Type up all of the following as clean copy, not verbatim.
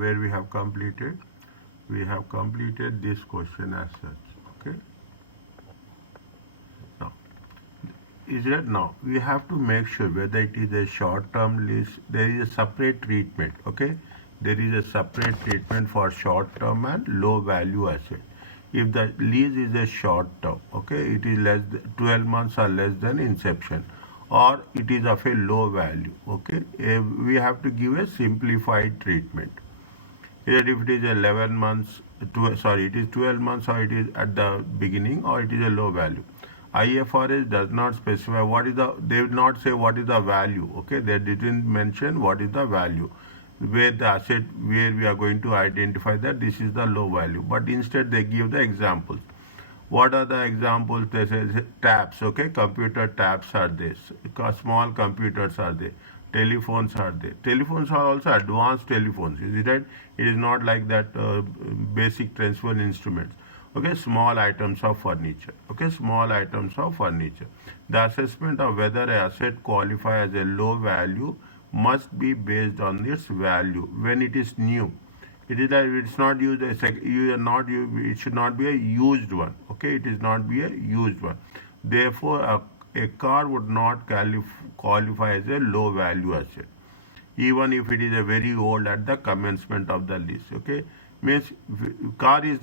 where we have completed this question as such. Okay, now is that now we have to make sure whether it is a short term lease. There is a separate treatment. Okay, there is a separate treatment for short term and low value asset. If the lease is a short term, okay, it is less than 12 months or less than inception, or it is of a low value. Okay, we have to give a simplified treatment. Either if it is 11 months, it is 12 months, or it is at the beginning, or it is a low value. IFRS does not specify what is the, they will not say what is the value. Okay, they didn't mention what is the value, where the asset, where we are going to identify that this is the low value, but instead they give the examples. What are the examples? They say tabs. Okay, computer tabs are there, small computers are there, telephones are there. Telephones are also advanced telephones, is it right? It is not like that basic transfer instruments. Okay, small items of furniture. Okay, small items of furniture. The assessment of whether an asset qualifies as a low value must be based on its value when it is new. It is that it's not used as you are not it should not be a used one. Okay, it is not be a used one. Therefore, a car would not qualify as a low value asset, even if it is a very old at the commencement of the lease. Okay, means car is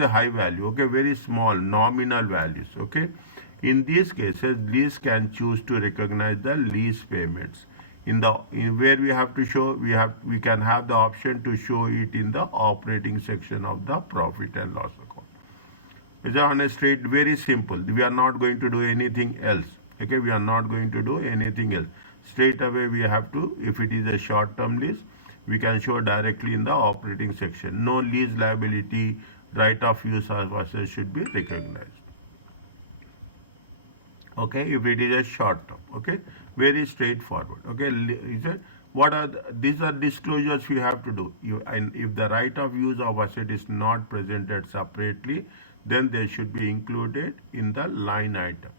a high value. Okay, very small nominal values. Okay, in these cases, lease can choose to recognize the lease payments. In where we have to show, we can have the option to show it in the operating section of the profit and loss account. It's on a straight, very simple. We are not going to do anything else. Okay, we are not going to do anything else. Straight away we have to, if it is a short-term lease, we can show directly in the operating section. No lease liability, right of use or assets should be recognized. Okay, if it is a short term. Okay, very straightforward. Okay, is it what are these are disclosures we have to do. And if the right of use of asset is not presented separately, then they should be included in the line item.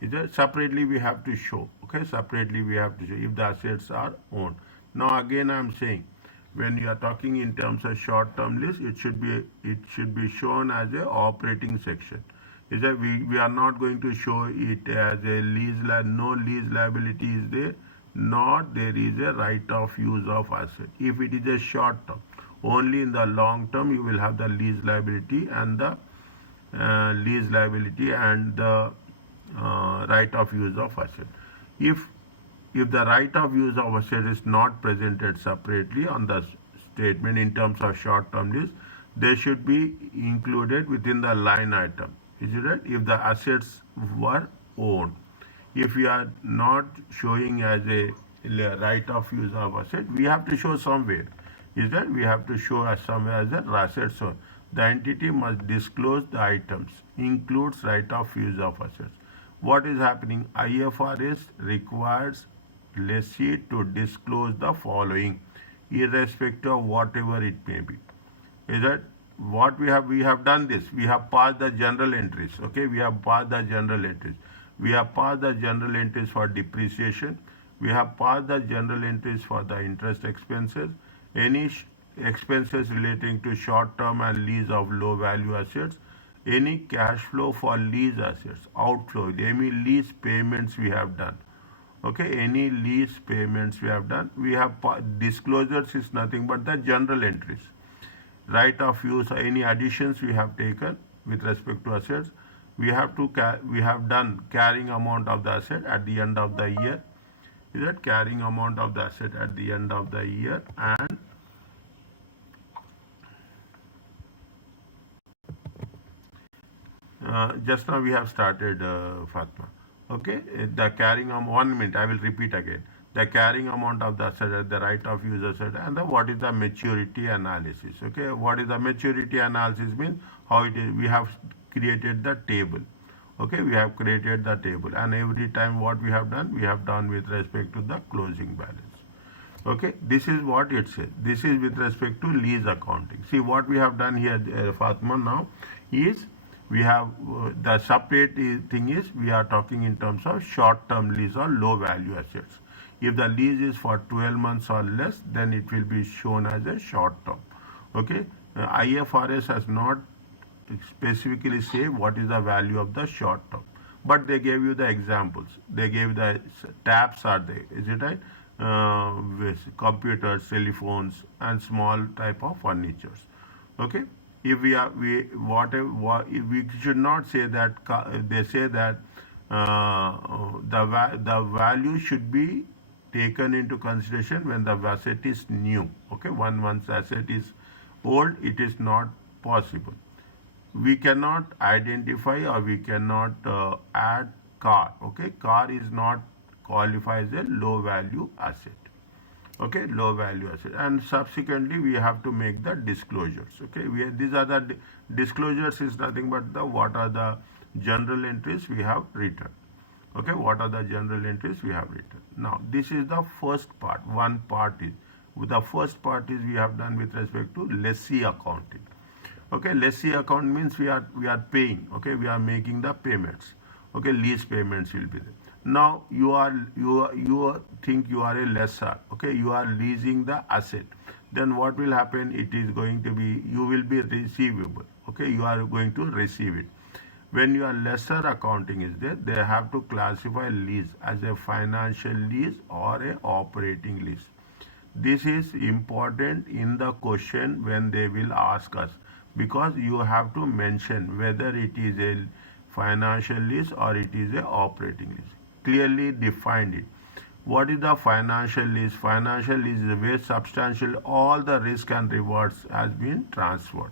Is it separately we have to show. Okay, separately we have to show if the assets are owned. Now again I am saying, when you are talking in terms of short term lease, it should be shown as a operating section. Is that we are not going to show it as a no lease liability is there, nor there is a right of use of asset. If it is a short term, only in the long term you will have the lease liability and the right of use of asset. If the right of use of asset is not presented separately on the statement in terms of short term lease, they should be included within the line item. Is it right? If the assets were owned. If we are not showing as a right of use of asset, we have to show somewhere. Is that we have to show as somewhere as an asset. So the entity must disclose the items, includes right of use of assets. What is happening? IFRS requires lessee to disclose the following, irrespective of whatever it may be. Is that what we have done this, we have passed the general entries. Okay, we have passed the general entries. We have passed the general entries for depreciation. We have passed the general entries for the interest expenses. Any expenses relating to short term and lease of low value assets, any cash flow for lease assets, outflow, any lease payments we have done. Okay, any lease payments we have done. We have disclosures is nothing but the general entries. Right of use, any additions we have taken with respect to assets, we have done carrying amount of the asset at the end of the year. Is that carrying amount of the asset at the end of the year? And just now we have started, Fatma. Okay, the carrying amount, 1 minute, I will repeat again. The carrying amount of the asset, the right of use asset, and what is the maturity analysis. Okay, what is the maturity analysis means? How it is, we have created the table. Okay, we have created the table, and every time what we have done with respect to the closing balance. Okay, this is what it says. This is with respect to lease accounting. See what we have done here, Fatma, now is we have the separate thing is we are talking in terms of short term lease or low value assets. If the lease is for 12 months or less, then it will be shown as a short term. Okay, IFRS has not specifically say what is the value of the short term, but they gave you the examples. They gave the tabs are there, is it right? With computers, telephones, and small type of furnitures. Okay, if we whatever we should not say that they say that the value should be taken into consideration when the asset is new. Okay, once asset is old, it is not possible. We cannot identify or we cannot add car. Okay, car is not qualifies as a low value asset. Okay, low value asset, and subsequently we have to make the disclosures. Okay, these are the disclosures is nothing but the what are the general entries we have written. Okay, what are the general entries we have written. Now this is the first part. One part is the first part is we have done with respect to lessee accounting. Okay, lessee account means we are paying. Okay, we are making the payments. Okay, lease payments will be there. Now you think you are a lessor. Okay, you are leasing the asset. Then what will happen? It is going to be, you will be receivable. Okay, you are going to receive it. When your lessor accounting is there, they have to classify lease as a financial lease or a operating lease. This is important in the question when they will ask us, because you have to mention whether it is a financial lease or it is a operating lease. Clearly defined it. What is the financial lease? Financial lease is where substantial all the risk and rewards has been transferred.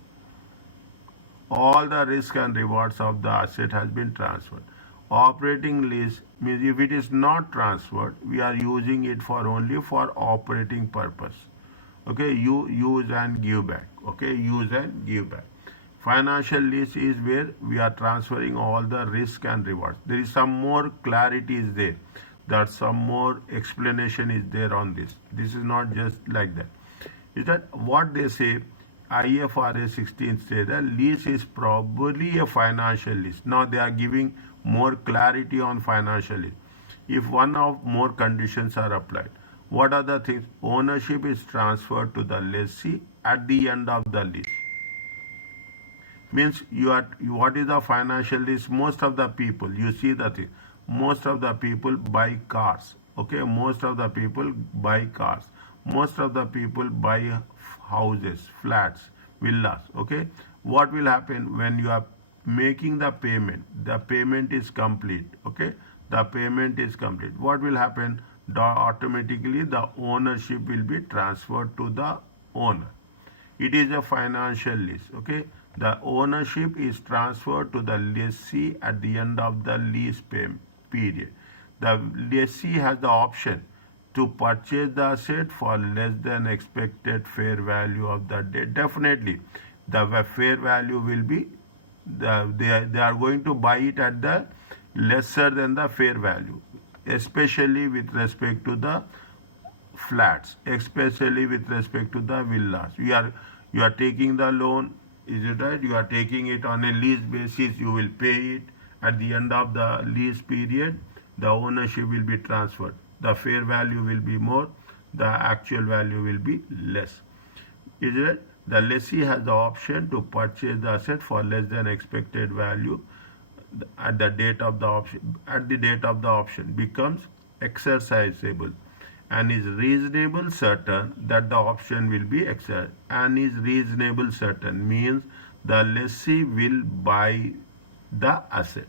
All the risk and rewards of the asset has been transferred. Operating lease means if it is not transferred, we are using it for only for operating purpose. Okay, you use and give back. Okay, use and give back. Financial lease is where we are transferring all the risk and rewards. There is some more clarity is there. That some more explanation is there on this. This is not just like that. Is that what they say? IFRS 16 says that lease is probably a financial lease. Now they are giving more clarity on financial lease. If one of more conditions are applied, what are the things? Ownership is transferred to the lessee at the end of the lease. Means what is the financial lease? Most of the people, you see the thing, most of the people buy cars. Okay, most of the people buy cars. Most of the people buy houses, flats, villas. Okay, what will happen when you are making the payment? The payment is complete. Okay, the payment is complete. What will happen? Automatically the ownership will be transferred to the owner. It is a financial lease. Okay, the ownership is transferred to the lessee at the end of the lease period. The lessee has the option to purchase the asset for less than expected fair value of the debt. Definitely, the fair value will be, they are going to buy it at the lesser than the fair value, especially with respect to the flats, especially with respect to the villas. You are taking the loan, is it right? You are taking it on a lease basis. You will pay it at the end of the lease period. The ownership will be transferred. The fair value will be more. The actual value will be less. Is it? The lessee has the option to purchase the asset for less than expected value at the date of the option. At the date of the option becomes exercisable and is reasonable certain that the option will be exercised. And is reasonable certain means the lessee will buy the asset.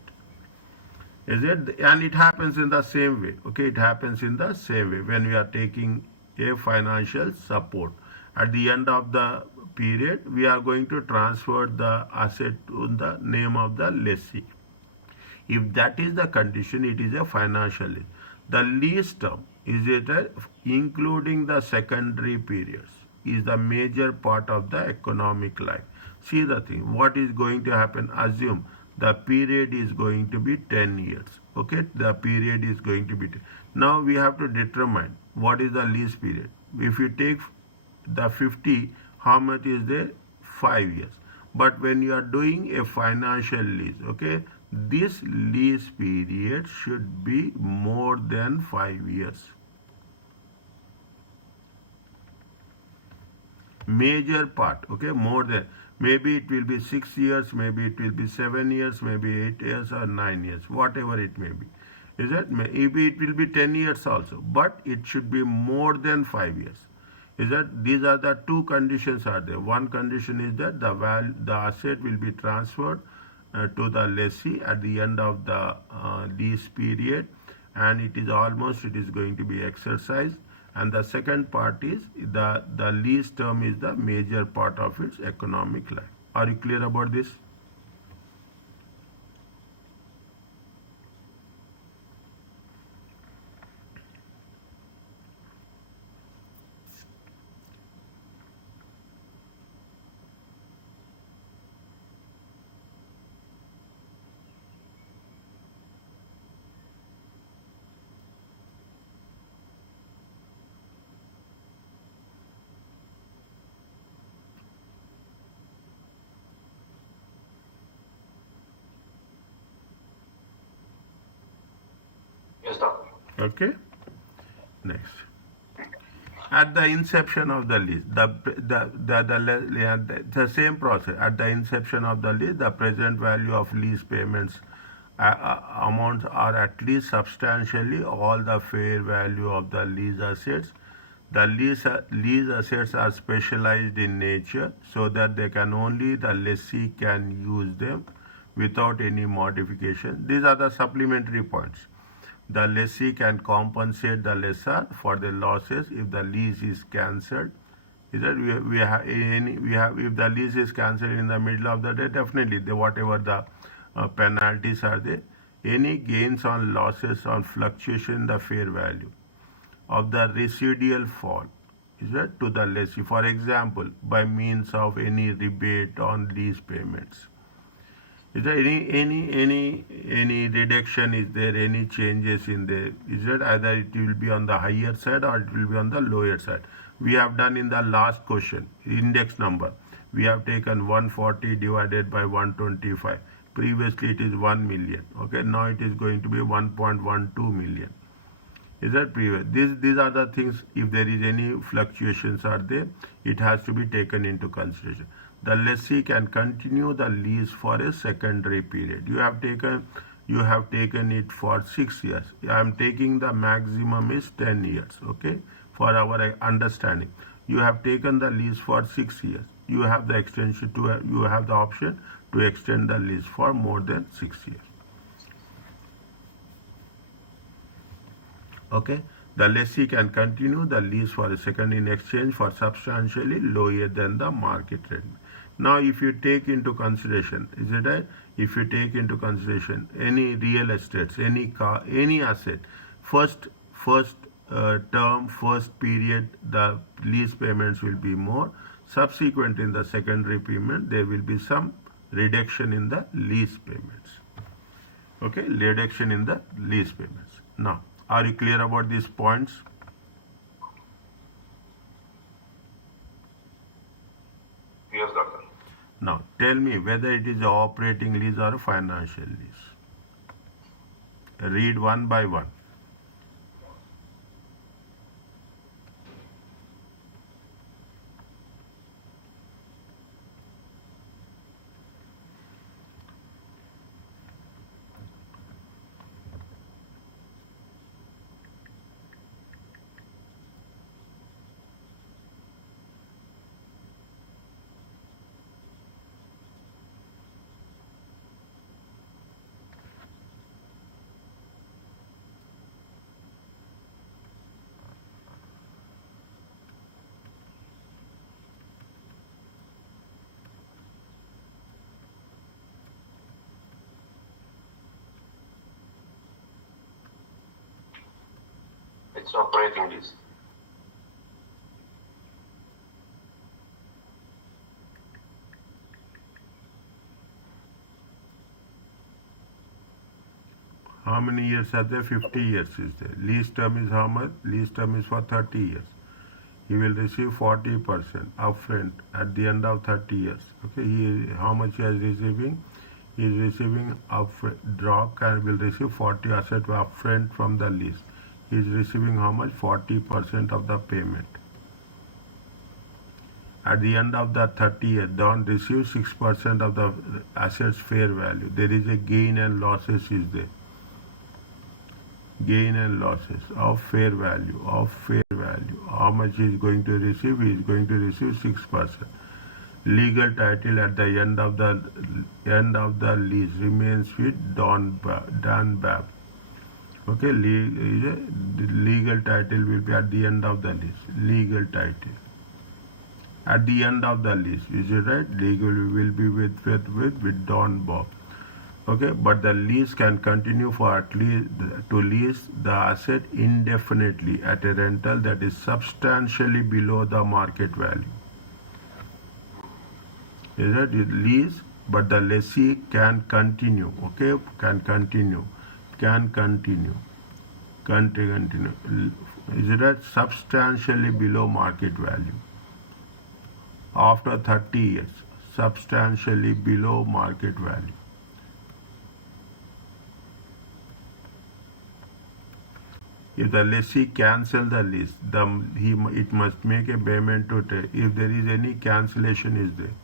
Is it? And it happens in the same way. Okay, it happens in the same way when we are taking a financial support. At the end of the period, we are going to transfer the asset to the name of the lessee. If that is the condition, it is a financial lease. The lease term, is it including the secondary periods, is the major part of the economic life. See the thing, what is going to happen? Assume the period is going to be 10 years. Okay, the period is going to be 10. Now we have to determine what is the lease period. If you take the 50, how much is there? 5 years. But when you are doing a financial lease, okay, this lease period should be more than 5 years. major part, okay, more than, maybe it will be 6 years, maybe it will be 7 years, maybe 8 years or 9 years, whatever it may be. Is it? Maybe it will be 10 years also, but it should be more than 5 years. Is that these are the two conditions are there. One condition is that the asset will be transferred to the lessee at the end of the lease period, and it is going to be exercised. And the second part is the lease term is the major part of its economic life. Are you clear about this? Yes, doctor. Okay. Next. At the inception of the lease, the same process. At the inception of the lease, the present value of lease payments amounts are at least substantially all the fair value of the lease assets. The lease assets are specialized in nature so that the lessee can use them without any modification. These are the supplementary points. The lessee can compensate the lessor for the losses if the lease is cancelled. Is that we have if the lease is cancelled in the middle of the day, definitely whatever the penalties are there. Any gains on losses on fluctuation in the fair value of the residual fall, is that, to the lessee, for example, by means of any rebate on lease payments. Is there any reduction? Is there any changes in the? Is it either it will be on the higher side or it will be on the lower side? We have done in the last question index number. We have taken 140 divided by 125. Previously it is 1 million. Okay, now it is going to be 1.12 million. Is that previous? These are the things. If there is any fluctuations are there, it has to be taken into consideration. The lessee can continue the lease for a secondary period. You have taken it for 6 years. I am taking the maximum is 10 years. Okay, for our understanding, you have taken the lease for 6 years. You have the extension to you have the option to extend the lease for more than 6 years. Okay, the lessee can continue the lease for a second in exchange for substantially lower than the market rate. Now, if you take into consideration, is it right? If you take into consideration any real estates, any car, any asset, first term, first period, the lease payments will be more. Subsequent in the secondary payment, there will be some reduction in the lease payments. Okay, reduction in the lease payments. Now, are you clear about these points? Yes, doctor. Now, tell me whether it is an operating lease or a financial lease. Read one by one. It's operating lease. How many years are there? 50 years is there. Lease term is how much? Lease term is for 30 years. He will receive 40% upfront at the end of 30 years. Okay, how much he is receiving? He is receiving drop and will receive 40 asset upfront from the lease. He is receiving how much? 40% of the payment. At the end of the 30 years, don't receive 6% of the assets fair value. There is a gain and losses is there. Gain and losses of fair value, How much he is going to receive? He is going to receive 6%. Legal title at the end of the lease remains with Dan Babb. Okay, the legal title will be at the end of the lease. Legal title at the end of the lease, is it right? Legal will be with Don Bob. Okay, but the lease can continue for at least to lease the asset indefinitely at a rental that is substantially below the market value. Is it lease? But the lessee can continue. Okay, can continue. Is it at substantially below market value? After 30 years, substantially below market value. If the lessee cancel the lease, it must make a payment to if there is any cancellation is there.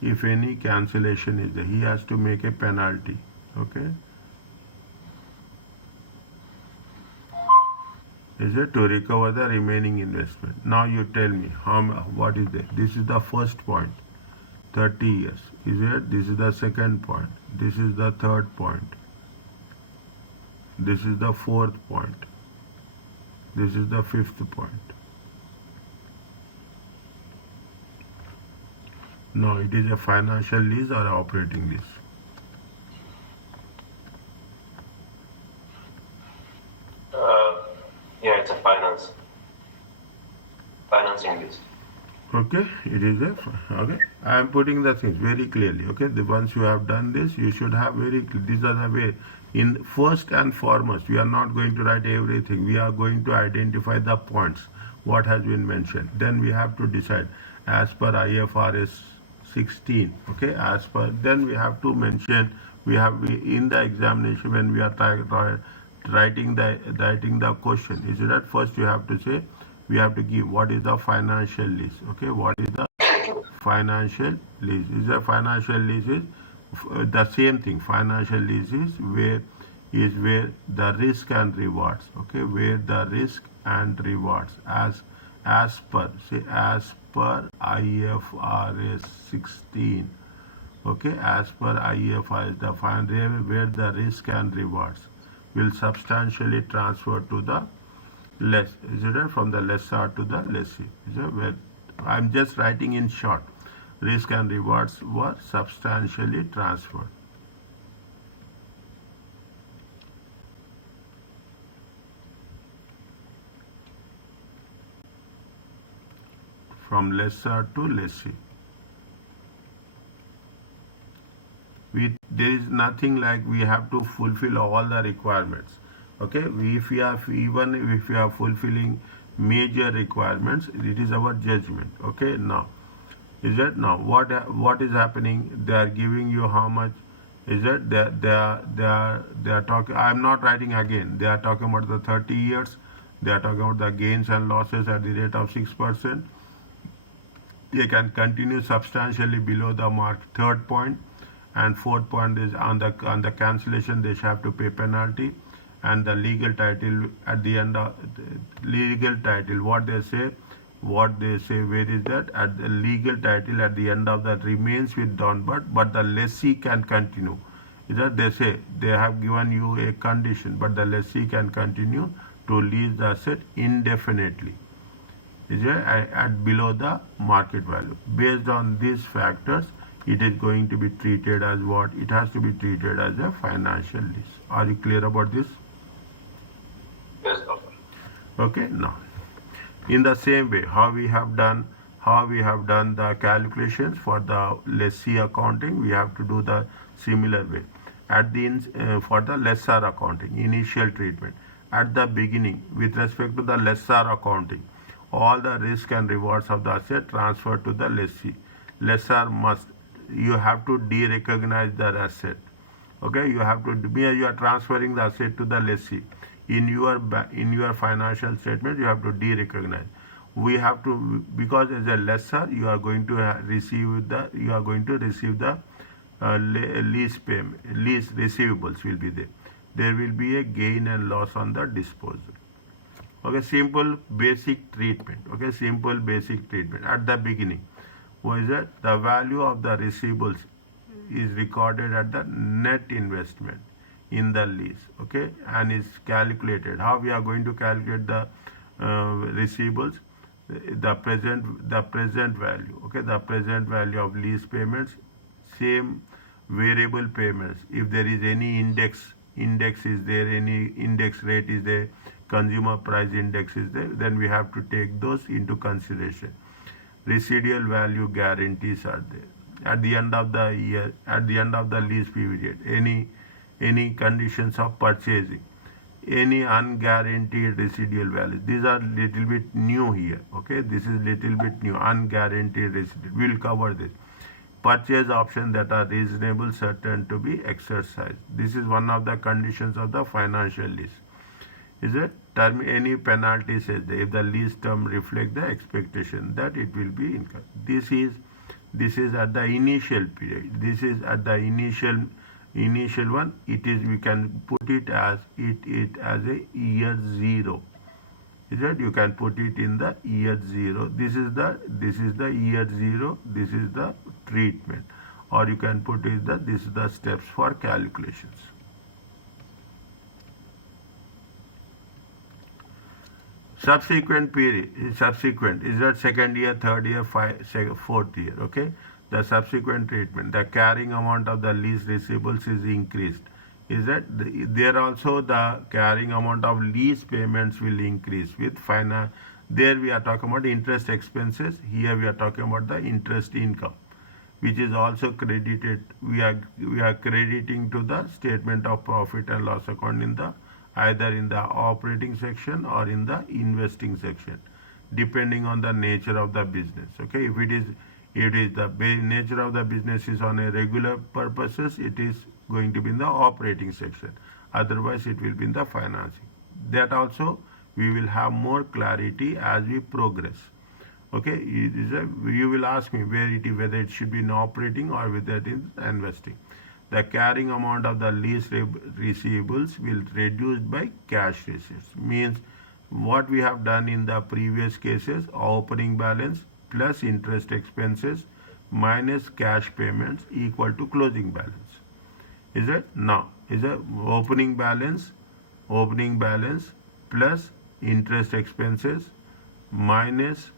If any cancellation is there, he has to make a penalty. Okay. Is it to recover the remaining investment? Now you tell me what is there. This is the first point. 30 years. Is it? This is the second point. This is the third point. This is the fourth point. This is the fifth point. No, it is a financial lease or operating lease. Yeah, it's a financing lease. Okay, it is a okay. I am putting the things very clearly. Okay, once you have done this, you should have very clear. These are the way. In first and foremost, we are not going to write everything. We are going to identify the points what has been mentioned. Then we have to decide as per IFRS 16. Okay, as per then we have to mention. We have in the examination when we are writing the question. Is it that first you have to say we have to give what is the financial lease. Okay, what is the financial lease? Is a financial lease is the same thing. Financial lease is where the risk and rewards. Okay, where the risk and rewards as per IFRS 16. Okay, as per IFRS the where the risk and rewards will substantially transfer to the less. Is it right? From the lessor to the lessee. Is it where I'm just writing in short. Risk and rewards were substantially transferred. From lessor to lessee. There is nothing like we have to fulfill all the requirements. Okay, even if we are fulfilling major requirements, it is our judgment. Okay, now is that now what is happening? They are giving you how much? Is that they are talking? I am not writing again. They are talking about the 30 years. They are talking about the gains and losses at the rate of 6%. They can continue substantially below the mark. Third point. And fourth point is on the cancellation they shall have to pay penalty, and the legal title at the end of legal title what they say where is that at the legal title at the end of that remains with Don but the lessee can continue. Is that they say they have given you a condition but the lessee can continue to lease the asset indefinitely. Is it at below the market value. Based on these factors, it is going to be treated as what? It has to be treated as a financial lease. Are you clear about this? Yes, doctor. Okay, now in the same way how we have done the calculations for the lessee accounting, we have to do the similar way at the for the lessor accounting initial treatment. At the beginning with respect to the lessor accounting, all the risk and rewards of the asset transferred to the lessee. Lessor must, you have to de-recognize the asset. Okay, you have to you are transferring the asset to the lessee. In your financial statement, you have to de-recognize. we have to, because as a lessor you are going to receive the lease payment, lease receivables will be there. There will be a gain and loss on the disposal. Okay, simple basic treatment. Okay, simple basic treatment. At the beginning, what is that? The value of the receivables is recorded at the net investment in the lease. Okay, and is calculated. How we are going to calculate the receivables? The present value. Okay, the present value of lease payments, same variable payments. If there is any index is there, any index rate is there, consumer price index is there, then we have to take those into consideration. Residual value guarantees are there. At the end of the year, at the end of the lease period, any conditions of purchasing, any unguaranteed residual values. These are little bit new here. Okay, this is little bit new. Unguaranteed residual. We will cover this. Purchase options that are reasonable, certain to be exercised. This is one of the conditions of the financial lease. Is it term any penalty says that if the lease term reflect the expectation that it will be incurred. This is at the initial period. This is at the initial one. It is, we can put it as a year zero. Is that you can put it in the year zero. This is the year zero. This is the treatment, or you can put it that this is the steps for calculations. Subsequent period, subsequent is that second year, third year, fourth year. Okay, the subsequent treatment, the carrying amount of the lease receivables is increased. Is that there also the carrying amount of lease payments will increase with finance. There we are talking about interest expenses. Here we are talking about the interest income, which is also credited. We are crediting to the statement of profit and loss account in the either in the operating section or in the investing section, depending on the nature of the business. Okay, if it is the nature of the business is on a regular purposes, it is going to be in the operating section. Otherwise, it will be in the financing. That also we will have more clarity as we progress. Okay, you will ask me whether it should be in operating or whether it is investing. The carrying amount of the lease receivables will reduce by cash receipts. Means what we have done in the previous cases, opening balance plus interest expenses minus cash payments equal to closing balance. Is it? Now, is it opening balance plus interest expenses minus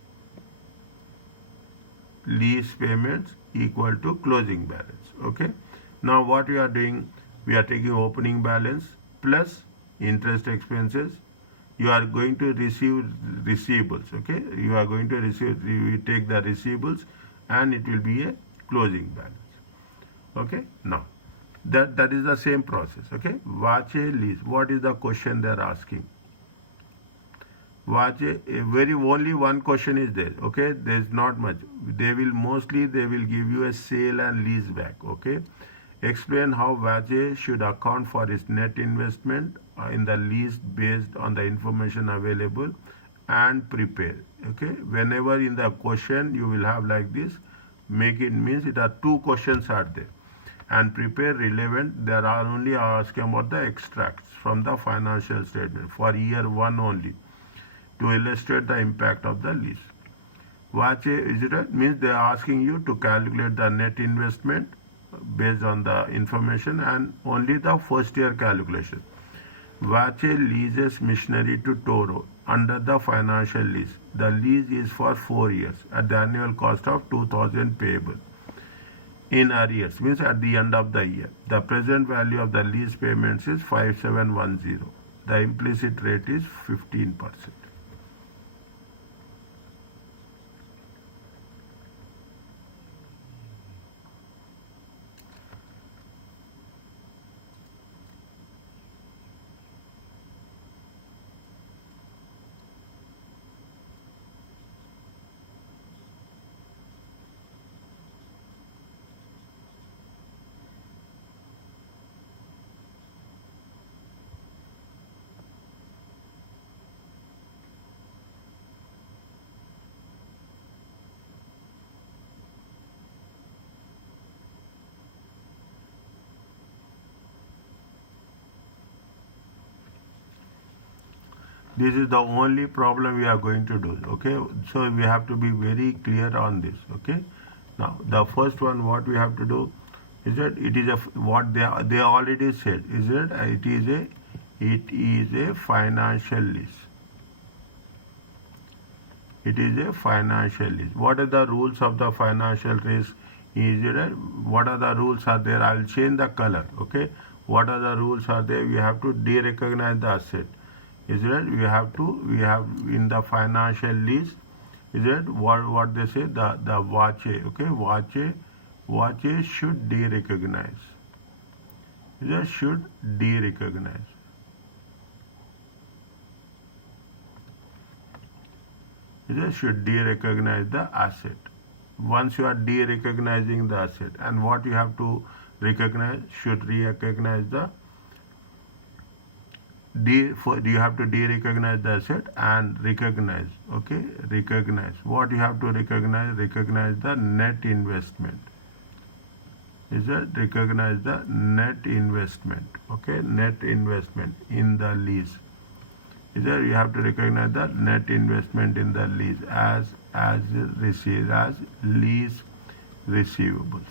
lease payments equal to closing balance. Okay. Now what we are doing, we are taking opening balance plus interest expenses. You are going to receive receivables. Okay, you are going to receive. We take the receivables, and it will be a closing balance. Okay. Now that is the same process. Okay. Vache lease. What is the question they are asking? Vache, only one question is there. Okay, there is not much. They will give you a sale and lease back. Okay. Explain how Vache should account for its net investment in the lease based on the information available and prepare. Okay, whenever in the question you will have like this, make it means it are two questions are there, and prepare relevant. There are only asking about the extracts from the financial statement for year one only to illustrate the impact of the lease. Vache, is it right? Means they are asking you to calculate the net investment based on the information and only the first year calculation. Vache leases machinery to Toro under the financial lease. The lease is for 4 years at the annual cost of 2,000 payable in arrears, means at the end of the year. The present value of the lease payments is 5710. The implicit rate is 15%. This is the only problem we are going to do. Okay, so we have to be very clear on this. Okay, now the first one, what we have to do is that it is a what they already said is that it is a financial lease. It is a financial lease. What are the rules of the financial lease? Is it what are the rules are there? I'll change the color. Okay, what are the rules are there? We have to de-recognize the asset. Is it we have in the financial lease? Is it what they say the vache? Okay, vache should de-recognize. Is it should de-recognize. It should de-recognize the asset. Once you are de-recognizing the asset, and what you have to recognize should recognize the you have to de-recognize the asset and recognize. Okay, recognize. What you have to recognize? Recognize the net investment. Is that recognize the net investment? Okay, net investment in the lease. Is that you have to recognize the net investment in the lease as received as lease receivables.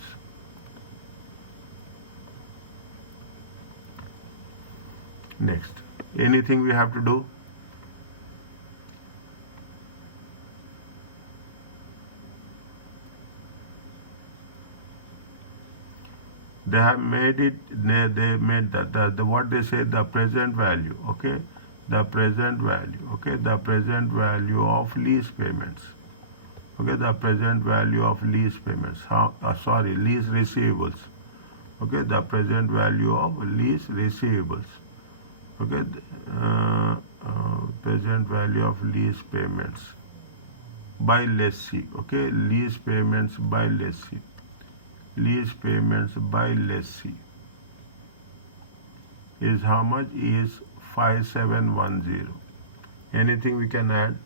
Next, anything we have to do? They have made it. They made the what they say the present value. Okay, the present value. Okay, the present value of lease payments. Okay, the present value of lease payments. Sorry, lease receivables. Okay, the present value of lease receivables. Okay, present value of lease payments by lessee. Okay, lease payments by lessee. Lease payments by lessee is how much? Is 5710. Anything we can add?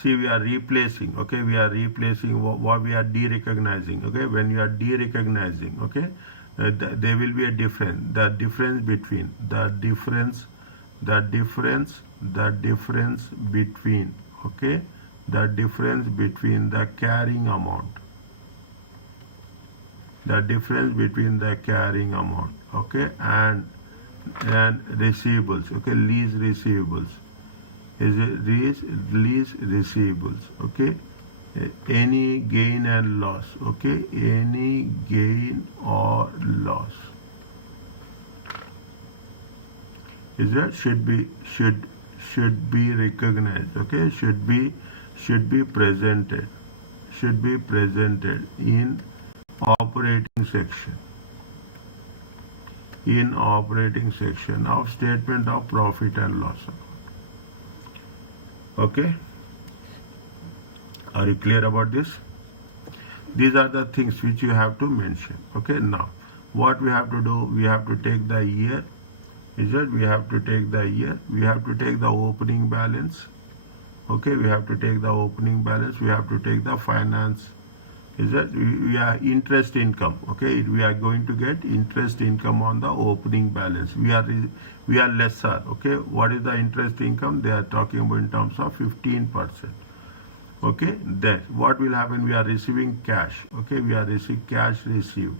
See, we are replacing. Okay, we are replacing what we are de-recognizing. Okay, when you are de-recognizing, okay, there will be a difference. The difference between okay, the difference between the carrying amount, okay, and receivables. Okay, lease receivables is lease receivables. Okay, any gain and loss. Okay, any gain or loss is that should be recognized. Okay, should be presented in operating section of statement of profit and loss account. Okay, are you clear about this? These are the things which you have to mention. Okay, now what we have to do? We have to take the year. Is that we have to take the year, we have to take the opening balance. Okay, we have to take the opening balance, we have to take the finance. Is that we are interest income. Okay, we are going to get interest income on the opening balance. We are lesser. Okay, what is the interest income? They are talking about in terms of 15%. Okay, then what will happen? We are receiving cash. Okay, we are receiving cash received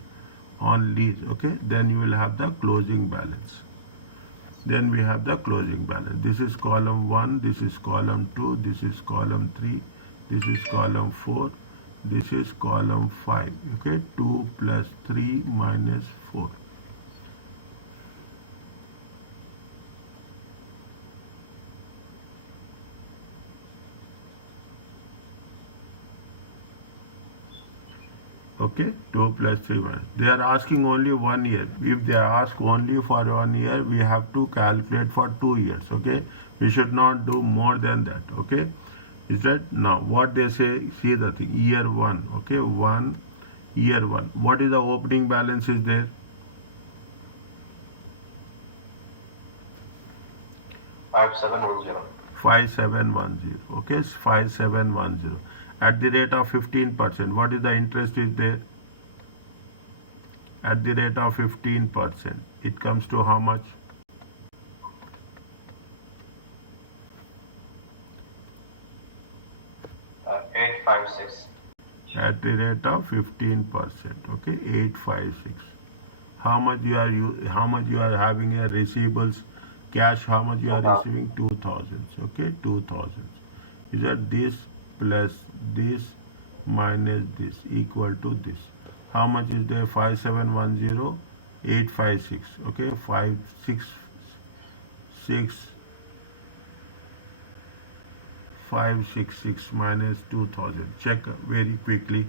on lease. Okay, then you will have the closing balance. Then we have the closing balance. This is column 1, this is column 2, this is column 3, this is column 4, this is column 5. Okay, 2 plus 3 minus 4. Okay, 2 plus 3 minus. They are asking only 1 year. If they ask only for 1 year, we have to calculate for 2 years. Okay, we should not do more than that. Okay, is that now what they say? See the thing. Year 1. Okay, year 1. What is the opening balance is there? 5710. 5710. Okay, 5710. At the rate of 15%. What is the interest is there? at the rate of 15%. It comes to how much? Uh, 856. At the rate of 15%. Okay, 856. How much how much you are having a receivables cash? How much you are receiving? 2000. Okay, 2000. Is that this plus this minus this equal to this? How much is there? 5710 856. Okay, 566 minus 2000. Check very quickly.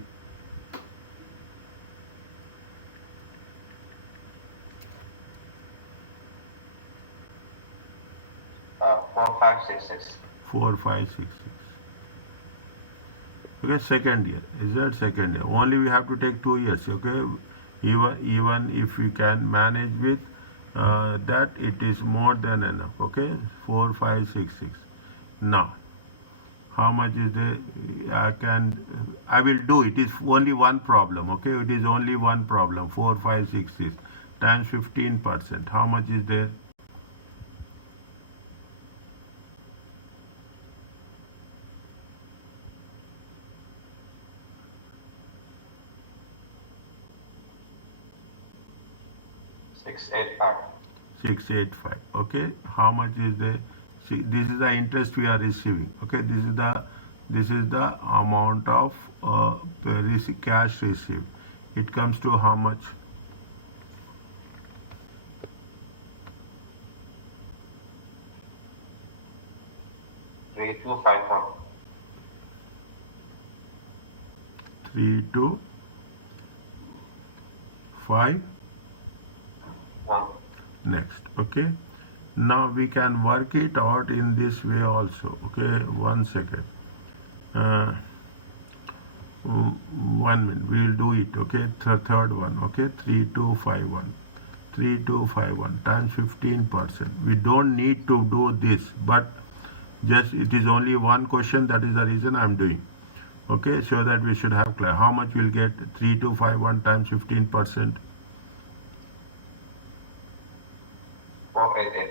4566. 4566. Okay, second year. Is that second year? Only we have to take 2 years. Okay, even if we can manage with that, it is more than enough. Okay, 4566. Now, how much is there? I will do. It is only one problem. Okay, it is only one problem. 4566 times 15%. How much is there? 685. 685. Okay, how much is the? See, this is the interest we are receiving. Okay, this is the amount of cash received. It comes to how much? 3251. 3251. 1. Next. Okay, now we can work it out in this way also. Okay, 1 second. uh, 1 minute, we will do it. Okay, third one. Okay, 3251. 3251 times 15%. We don't need to do this, but just it is only one question. That is the reason I am doing. Okay, so that we should have clear. How much we'll get? 3251 times 15%. 488.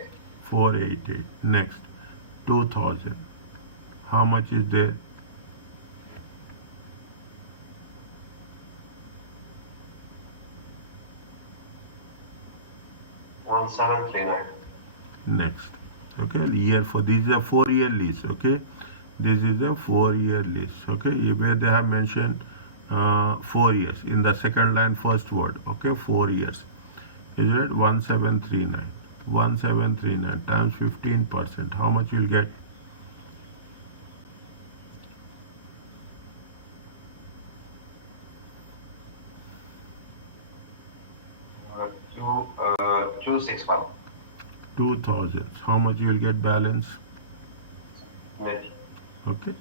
488. Next, 2000. How much is there? 1739. Next. Okay, year for this is a 4-year lease. Okay, this is a 4-year lease. Okay, where they have mentioned 4 years in the second line, first word. Okay, 4 years. Is it 1739? 1739 times 15%. How much you'll get? 261. 2000. How much you will get balance? Net. Okay.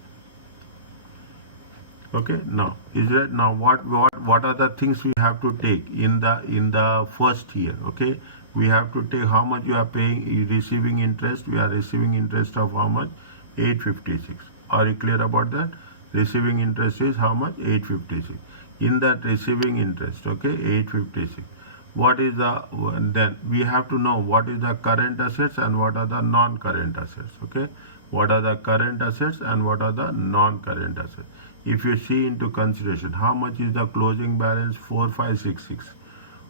Okay, now is that now what are the things we have to take in the first year? Okay, we have to take how much you are paying, receiving interest. We are receiving interest of how much? 856. Are you clear about that? Receiving interest is how much? 856. In that receiving interest, okay, 856. What is the, then we have to know what is the current assets and what are the non-current assets. Okay, what are the current assets and what are the non-current assets. If you see into consideration, how much is the closing balance? 4566.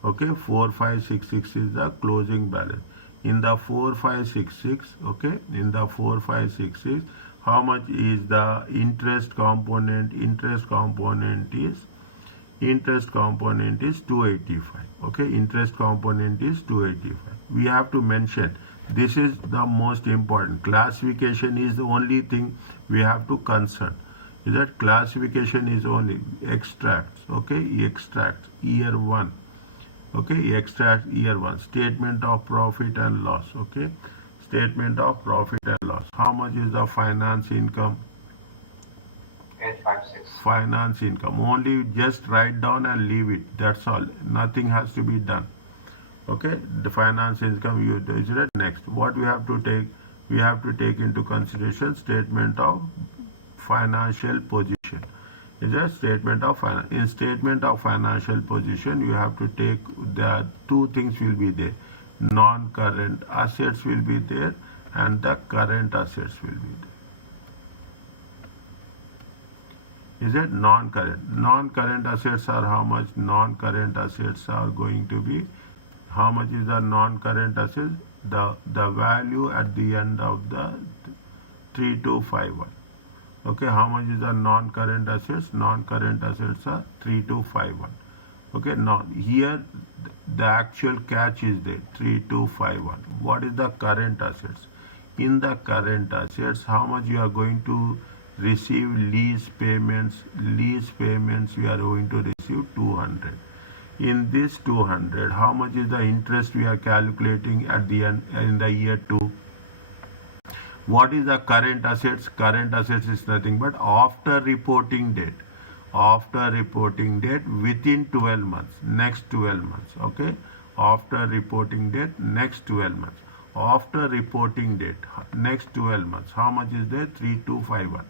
Okay, 4566 is the closing balance. In the 4566, okay, in the 4566, how much is the interest component? Interest component is 285. Okay, interest component is 285. We have to mention, this is the most important. Classification is the only thing we have to concern. Is that classification is only extracts. Okay, extracts year 1. Okay, extract year 1. Statement of profit and loss. Okay, statement of profit and loss. How much is the finance income? 856. Finance income. Only just write down and leave it. That's all. Nothing has to be done. Okay, the finance income you do is it. Next, what we have to take? We have to take into consideration statement of financial position. Is a statement of in statement of financial position you have to take the two things will be there. Non-current assets will be there and the current assets will be there. Is it non-current? Non-current assets are how much? Non-current assets are going to be, how much is the non-current assets? The value at the end of the 3251. Okay, how much is the non-current assets? Non-current assets are 3251. Okay, now here the actual catch is there, 3251. What is the current assets? In the current assets, how much you are going to receive lease payments? Lease payments we are going to receive 200. In this 200, how much is the interest we are calculating at the end in the year 2? What is the current assets? Current assets is nothing but after reporting date. After reporting date within 12 months. Next 12 months. Okay. After reporting date next 12 months. After reporting date next 12 months. How much is there? 3251.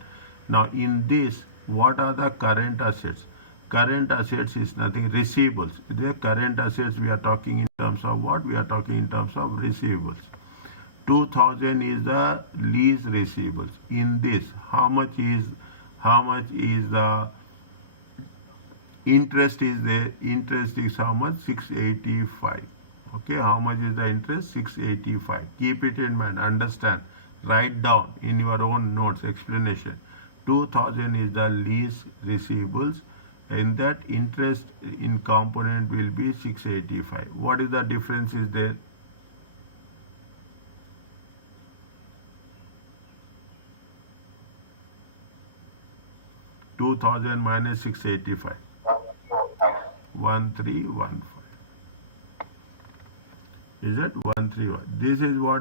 Now in this, what are the current assets? Current assets is nothing. Receivables. The current assets we are talking in terms of what? We are talking in terms of receivables. 2000 is the lease receivables. In this, how much is the interest is there? Interest is how much? 685. Okay, how much is the interest? 685. Keep it in mind, understand, write down in your own notes explanation. 2000 is the lease receivables, and that interest in component will be 685. What is the difference is there? 2000 minus 685. 1315. Is it 131?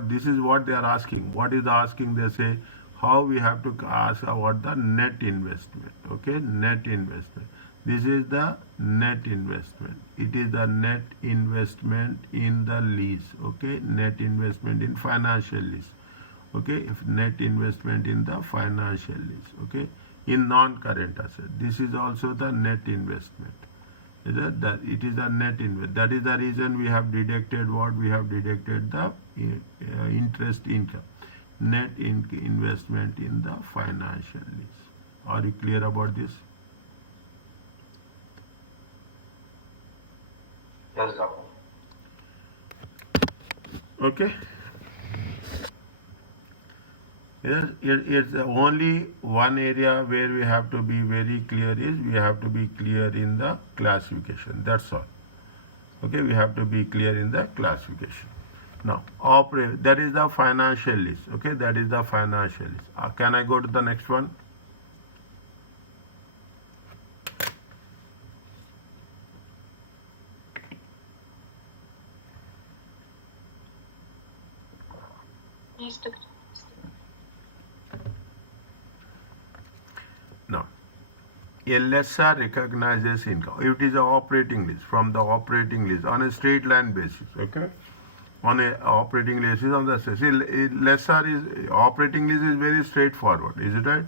This is what they are asking. What is the asking? They say how we have to ask about the net investment. Okay, net investment. This is the net investment. It is the net investment in the lease. Okay, net investment in financial lease. Okay, if net investment in the financial lease. Okay, in non-current asset. This is also the net investment. Is that it is a net investment. That is the reason we have deducted what? We have deducted the interest income. Net investment in the financial lease. Are you clear about this? Yes, doctor. Okay. Yes, it's only one area where we have to be very clear is we have to be clear in the classification. That's all. Okay, we have to be clear in the classification. Now, that is the financial list. Okay, that is the financial list. Can I go to the next one? Yes, doctor. Now, a lessor recognizes income. It is an operating list from the operating list on a straight line basis. Okay, on a operating list is on the lessor is operating list is very straightforward. Is it right?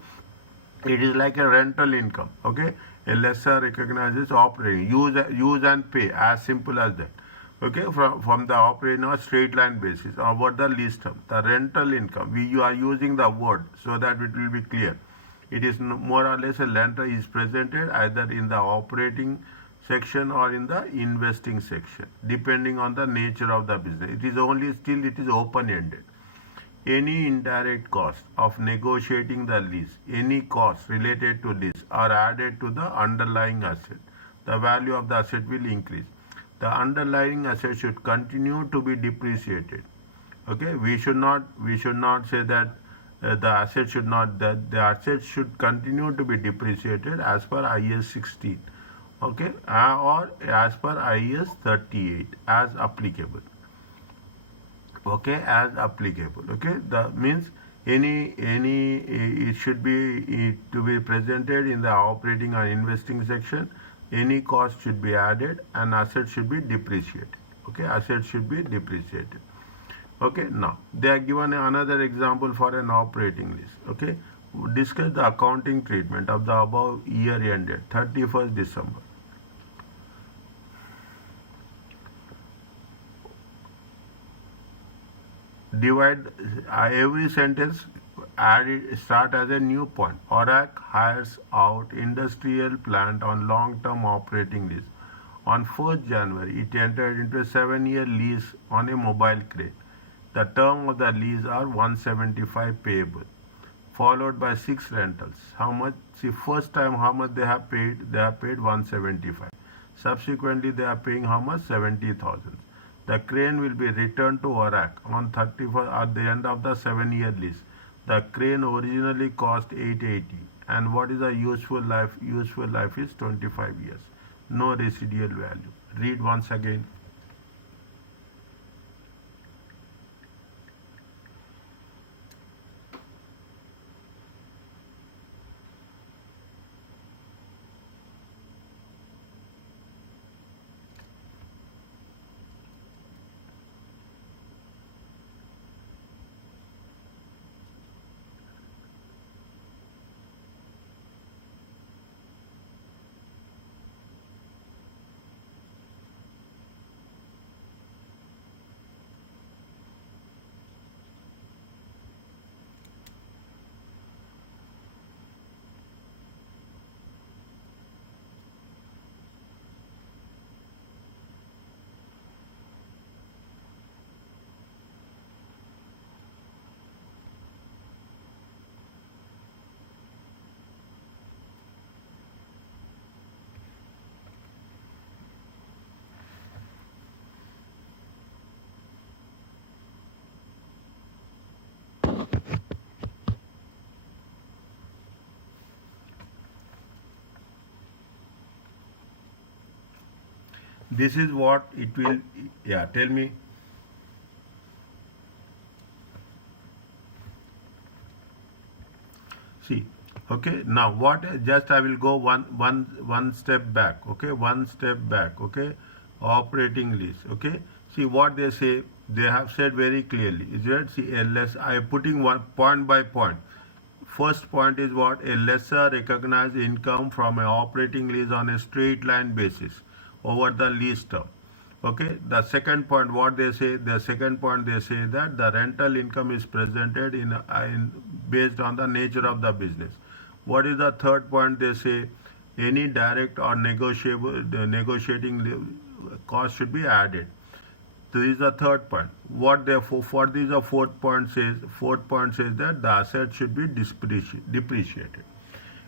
It is like a rental income. Okay, a lessor recognizes operating use and pay, as simple as that. Okay, from the operating on a straight line basis about the lease term, the rental income. You are using the word so that it will be clear. It is more or less a lender is presented either in the operating section or in the investing section, depending on the nature of the business. It is only still it is open-ended. Any indirect cost of negotiating the lease, any cost related to lease are added to the underlying asset. The value of the asset will increase. The underlying asset should continue to be depreciated. Okay, we should not say that the asset should not that the asset should continue to be depreciated as per IAS 16. Okay, or as per IAS 38 as applicable. Okay, as applicable. Okay, that means any it should be to be presented in the operating or investing section. Any cost should be added and asset should be depreciated. Okay, asset should be depreciated. Okay, now they are given another example for an operating list. Okay, discuss the accounting treatment of the above year ended 31st December. Divide every sentence, add it, start as a new point. ORAC hires out industrial plant on long-term operating lease. On 1st January, it entered into a 7-year lease on a mobile crane. The term of the lease are 175 payable, followed by 6 rentals. How much? See, first time how much they have paid? They have paid 175. Subsequently, they are paying how much? 70,000. The crane will be returned to ORAC on 31st at the end of the 7-year lease. The crane originally cost 880, and what is the useful life? Useful life is 25 years. No residual value. Read once again. This is what it will, yeah, tell me. See, okay, now what, just I will go one step back, okay, one step back, okay, operating lease, okay. See what they say, they have said very clearly, is it? See, I am putting one point by point. First point is what? A lesser recognized income from an operating lease on a straight line basis over the lease term. Okay. The second point, what they say? The second point they say that the rental income is presented in based on the nature of the business. What is the third point? They say any direct or negotiating cost should be added. This is the third point. What therefore for this the fourth point says that the asset should be depreciated.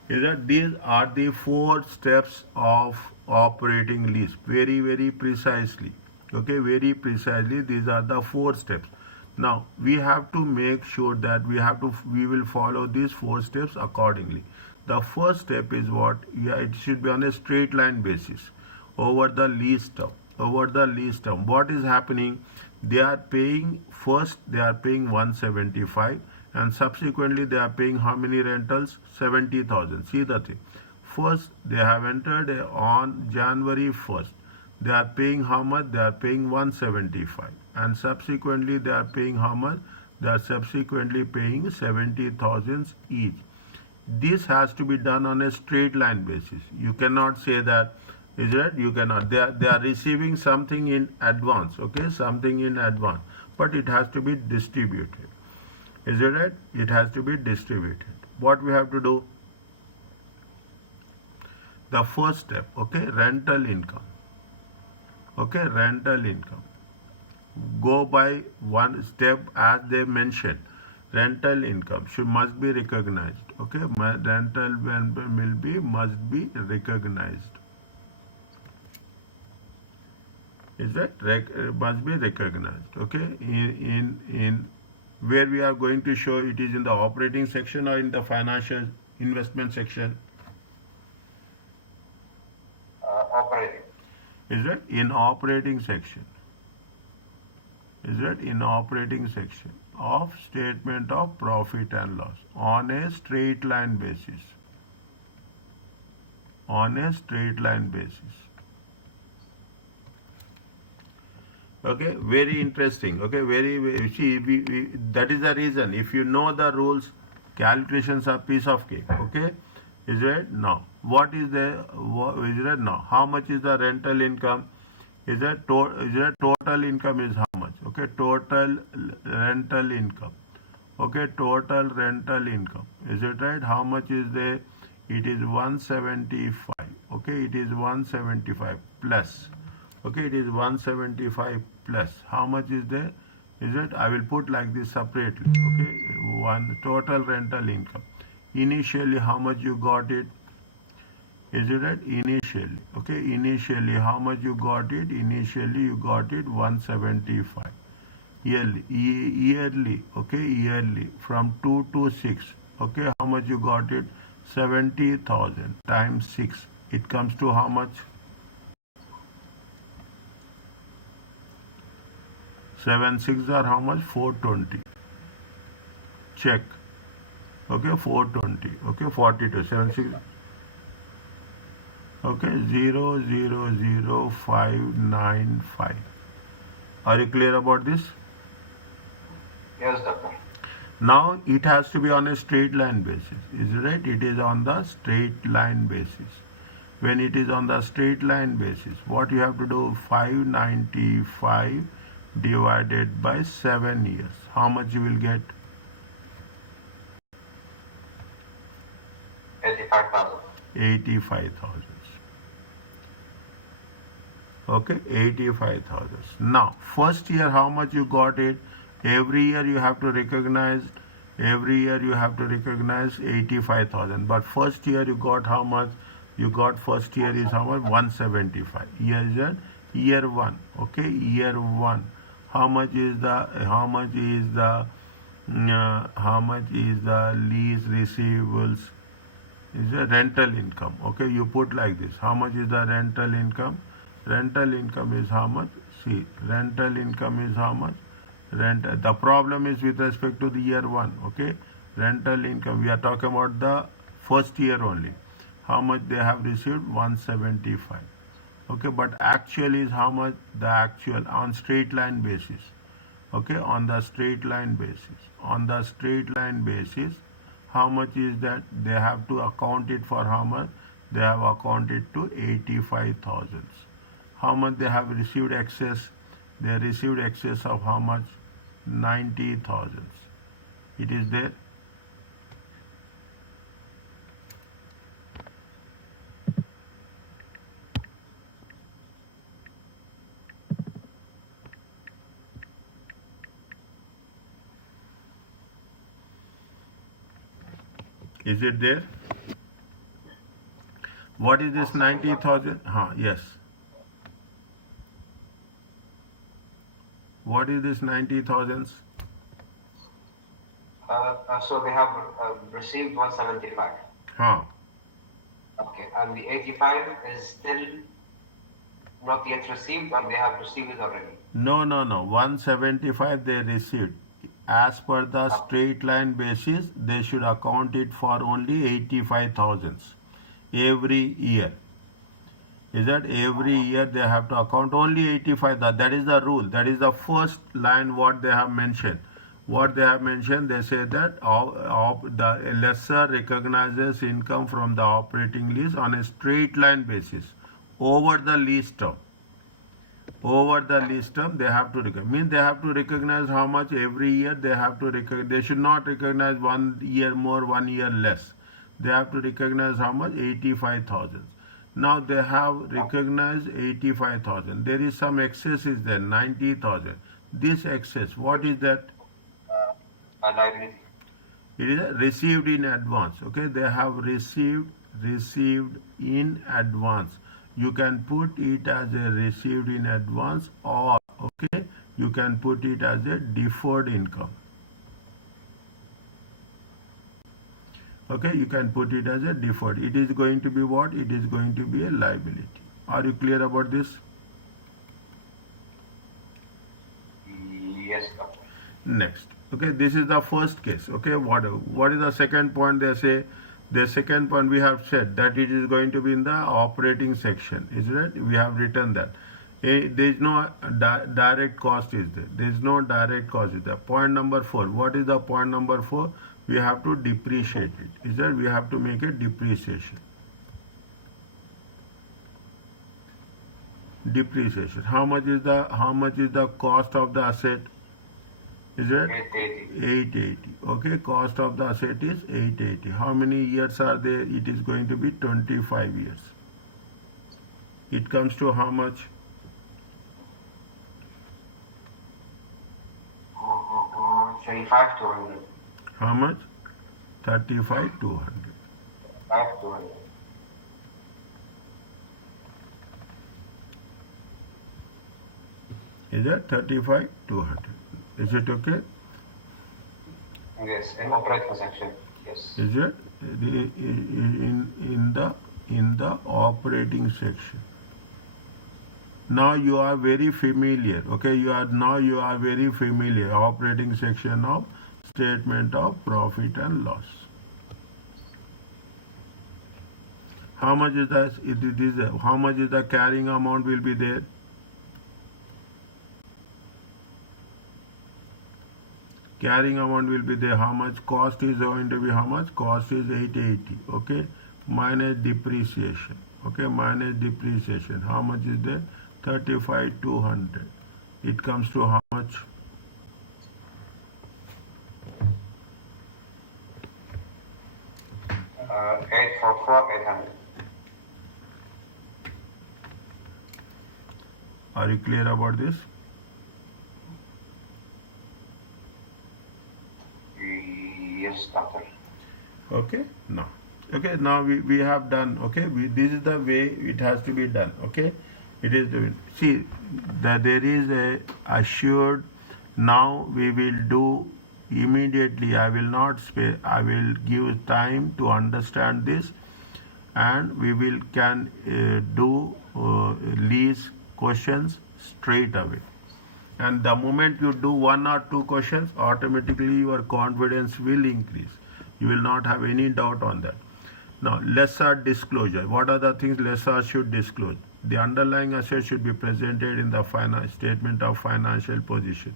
Is that these are the 4 steps of operating lease, very precisely. Okay, very precisely these are the 4 steps. Now we have to make sure that we will follow these 4 steps accordingly. The first step is what? Yeah, it should be on a straight line basis over the lease term. What is happening? They are paying first. They are paying 175, and subsequently they are paying how many rentals? 70,000. See the thing. First they have entered on January 1st. They are paying how much? They are paying 175, and subsequently they are paying how much? They are subsequently paying 70,000 each. This has to be done on a straight line basis. You cannot say that, is it? You cannot. They are receiving something in advance, okay? Something in advance. But it has to be distributed. Is it right? It has to be distributed. What we have to do? The first step, okay? Rental income. Okay? Rental income. Go by one step as they mentioned. Rental income must be recognized. Okay? Rental must be recognized. Is that must be recognized? Okay, in where we are going to show it is in the operating section or in the financial investment section? Operating. Is that in operating section? Is that in operating section of statement of profit and loss on a straight line basis? On a straight line basis. Okay, very interesting. Okay, very see, that is the reason. If you know the rules, Calculations are piece of cake. Okay, is it? Now, what is the is it? Now, how much is the rental income? Is it total income is how much? Okay, total rental income. Okay, total rental income. Is it right? How much is there? It is 175. Okay, it is 175 plus. Okay, it is 175 plus. How much is there? Is it? I will put like this separately. Okay, one total rental income. Initially, how much you got it? Is it right? Initially. Okay, initially, how much you got it? Initially, you got it 175. Yearly. Okay, yearly. From 2 to 6. Okay, how much you got it? 70,000 times 6. It comes to how much? 7 6 are how much? 420. Check. Okay, 420. Okay, 42. 7 6. Okay, 000595. Are you clear about this? Yes, doctor. Now it has to be on a straight line basis. Is it right? It is on the straight line basis. When it is on the straight line basis, what you have to do? 595 divided by 7 years. How much you will get? 85,000. 85,000. Okay, 85,000. Now, first year, how much you got it? Every year you have to recognize. Every year you have to recognize 85,000. But first year you got how much? You got first year is how much? 175. Year is that? Year one. Okay, year one. How much is the lease receivables? Is a rental income. Okay, you put like this. How much is the rental income? Rental income is how much? See, rental income is how much? The problem is with respect to the year one. Okay, rental income. We are talking about the first year only. How much they have received? 175. Okay, but actual is how much? The actual on straight line basis. Okay, on the straight line basis. On the straight line basis, how much is that? They have to account it for how much? They have accounted to 85,000. How much they have received excess? They received excess of how much? 90,000. It is there. Is it there? What is this 90,000? Yes. What is this 90,000? So they have received 175. Okay, and the 85 is still not yet received, or they have received it already? No. 175 they received. As per the straight line basis, they should account it for only 85,000 every year. Is that every year they have to account only 85? That is the rule. That is the first line what they have mentioned. What they have mentioned, they say that the lessor recognizes income from the operating lease on a straight line basis over the lease term. Over the lease term, they have to recognize. Means they have to recognize how much every year they have to recognize. They should not recognize 1 year more, 1 year less. They have to recognize how much? 85,000. Now they have recognized 85,000. There is some excess is there, 90,000. This excess, what is that? Liability. It is received in advance. Okay, they have received in advance. You can put it as a received in advance, or okay, you can put it as a deferred income. Okay, you can put it as a deferred. It is going to be what? It is going to be a liability. Are you clear about this? Yes, doctor. Next. Okay, this is the first case. Okay, what is the second point? They say the second point we have said that it is going to be in the operating section. Is it? We have written that. There is no direct cost is there. There is no direct cost is there. Point number 4. What is the point number 4? We have to depreciate it. Is that we have to make a depreciation. Depreciation. How much is the cost of the asset? Is it 880. 880? Okay, cost of the asset is 880. How many years are there? It is going to be 25 years. It comes to how much? 35 to 100. How much? 35 200. 5 to 100. Is that 35 200? Is it okay? Yes, in operating section. Yes. Is it in the operating section? Now you are very familiar. Okay, you are very familiar. Operating section of statement of profit and loss. How much is that? How much is the carrying amount will be there? Carrying amount will be there. How much? Cost is going to be how much? Cost is 880. Okay, minus depreciation. Okay, minus depreciation. How much is there? 35 200. It comes to how much? Uh, 844 800. Are you clear about this? Yes, doctor. Okay, now we have done. Okay, this is the way it has to be done. Okay, it is the see that there is a assured. Now we will do immediately. I will not I will give time to understand this, and we will can do lease questions straight away. And the moment you do 1 or 2 questions, automatically your confidence will increase. You will not have any doubt on that. Now, lessor disclosure. What are the things lessor should disclose? The underlying asset should be presented in the statement of financial position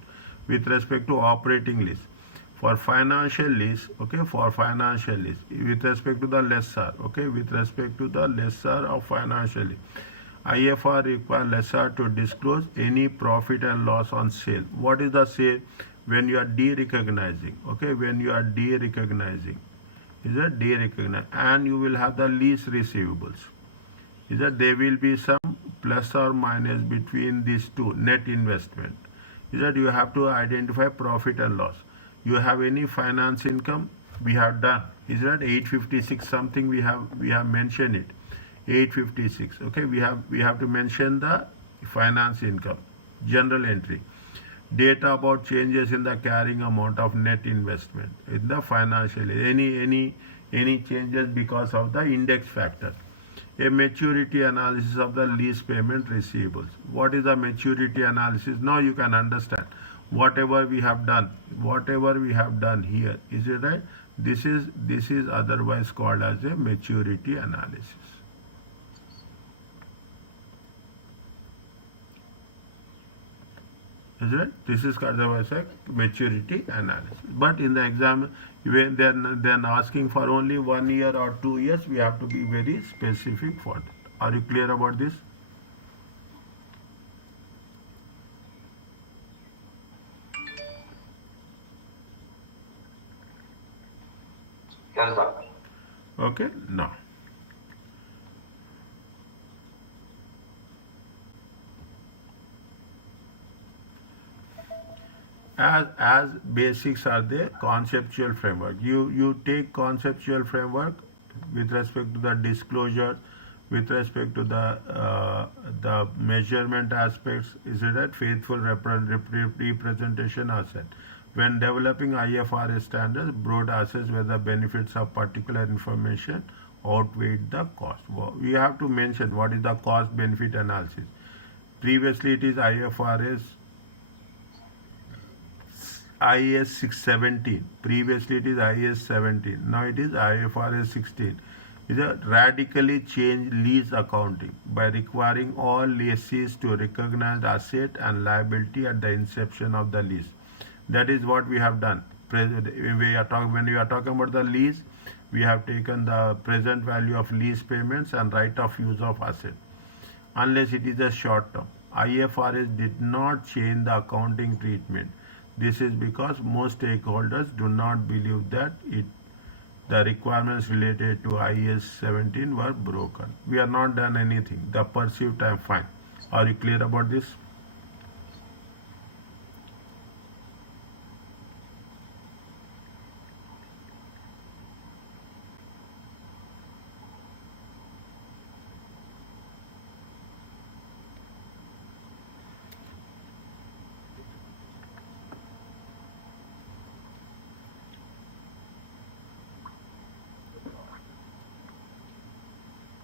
with respect to operating lease. For financial lease, okay, for financial lease, with respect to the lessor, okay, with respect to the lessor of financial lease. IFR requires lessor to disclose any profit and loss on sale. What is the sale? When you are de-recognizing, okay, when you are de-recognizing, is that de-recognize, and you will have the lease receivables. Is that there will be some plus or minus between these two net investment. Is that you have to identify profit and loss. You have any finance income? We have done. Is that 856 something we have mentioned it. 856. Okay, we have to mention the finance income, general entry, data about changes in the carrying amount of net investment in the financial, any changes because of the index factor, a maturity analysis of the lease payment receivables. What is the maturity analysis? Now you can understand whatever we have done here. Is it right? This is otherwise called as a maturity analysis. Is it? This is called as maturity analysis. But in the exam, when they're asking for only 1 year or 2 years, we have to be very specific for that. Are you clear about this? Yes, doctor. Okay, now. As basics are the conceptual framework. You take conceptual framework with respect to the disclosure, with respect to the measurement aspects. Is it that faithful representation asset? When developing IFRS standards, broad assess whether benefits of particular information outweighed the cost. We have to mention what is the cost benefit analysis. Previously it is IAS 617. Previously it is IAS 17. Now it is IFRS 16. is a radically change lease accounting by requiring all lessees to recognize asset and liability at the inception of the lease. That is what we have done. When we are talking about the lease, we have taken the present value of lease payments and right of use of asset, unless it is a short term. IFRS did not change the accounting treatment. This is because most stakeholders do not believe that the requirements related to IAS 17 were broken. We have not done anything. The perceived time, fine. Are you clear about this?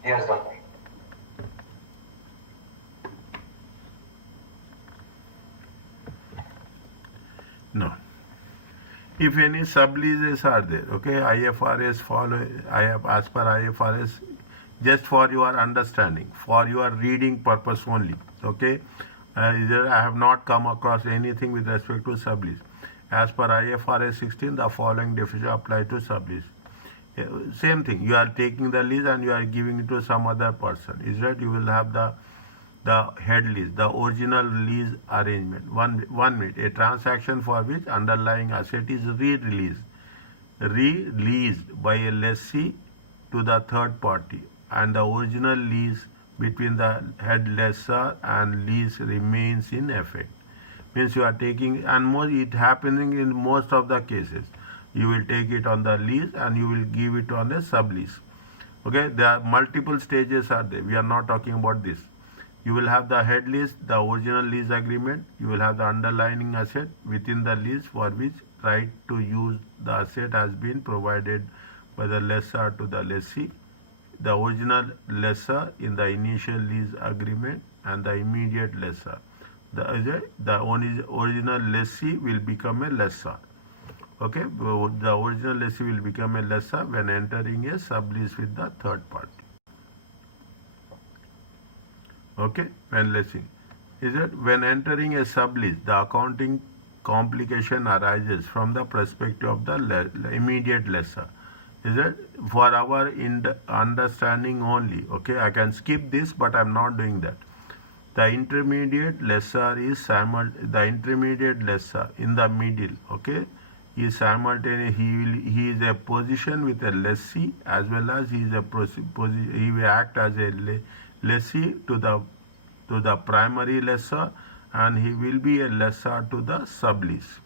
Yes, doctor. No. If any subleases are there, okay, IFRS follow, as per IFRS, just for your understanding, for your reading purpose only, okay, I have not come across anything with respect to sublease. As per IFRS 16, the following definition apply to sublease. Same thing, you are taking the lease and you are giving it to some other person. Is that you will have the head lease, the original lease arrangement. One minute, a transaction for which underlying asset is released by a lessee to the third party, and the original lease between the head lessor and lease remains in effect. Means you are taking, and more it happening in most of the cases. You will take it on the lease and you will give it on a sublease. Okay, there are multiple stages are there. We are not talking about this. You will have the head lease, the original lease agreement. You will have the underlying asset within the lease for which right to use the asset has been provided by the lessor to the lessee, the original lessor in the initial lease agreement, and the immediate lessor. The original lessee will become a lessor. Okay, the original lessee will become a lessor when entering a sublease with the third party. Okay, when leasing. Is it when entering a sublease, the accounting complication arises from the perspective of the immediate lessor. Is it for our understanding only? Okay, I can skip this, but I'm not doing that. The intermediate lessor is the intermediate lessor in the middle. Okay, is simultaneous. He is a position with a lessee as well as he will act as a lessee to the primary lessor, and he will be a lessor to the sublease.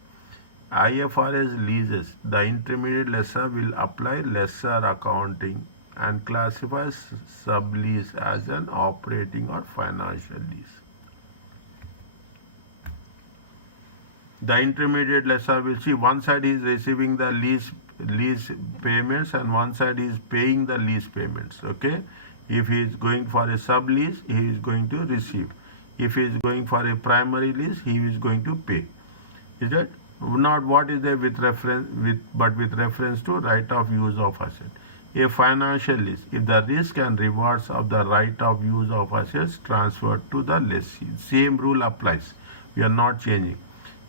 IFRS leases, the intermediate lessor will apply lessor accounting and classify sublease as an operating or financial lease. The intermediate lessor will see one side is receiving the lease payments and one side is paying the lease payments. Okay, if he is going for a sublease, he is going to receive. If he is going for a primary lease, he is going to pay. Is that not what is there with reference to right of use of asset? A financial lease, if the risk and rewards of the right of use of assets transferred to the lessee, same rule applies. We are not changing.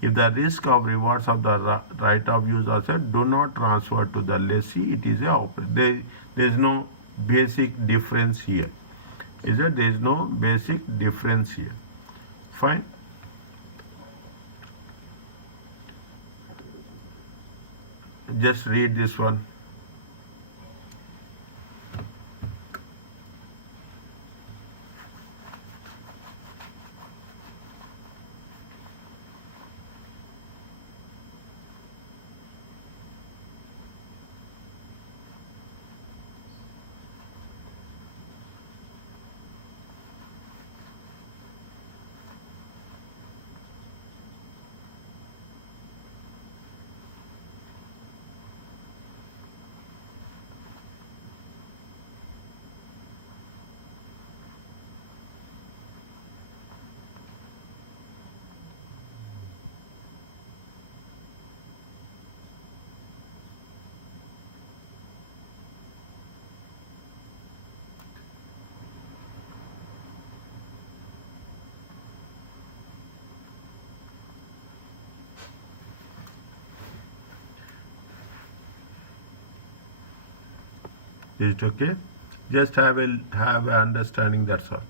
If the risk of rewards of the right of use asset do not transfer to the lessee, it is a there is no basic difference here. Is that there is no basic difference here? Fine. Just read this one. Is it okay? Just have a understanding, that's all.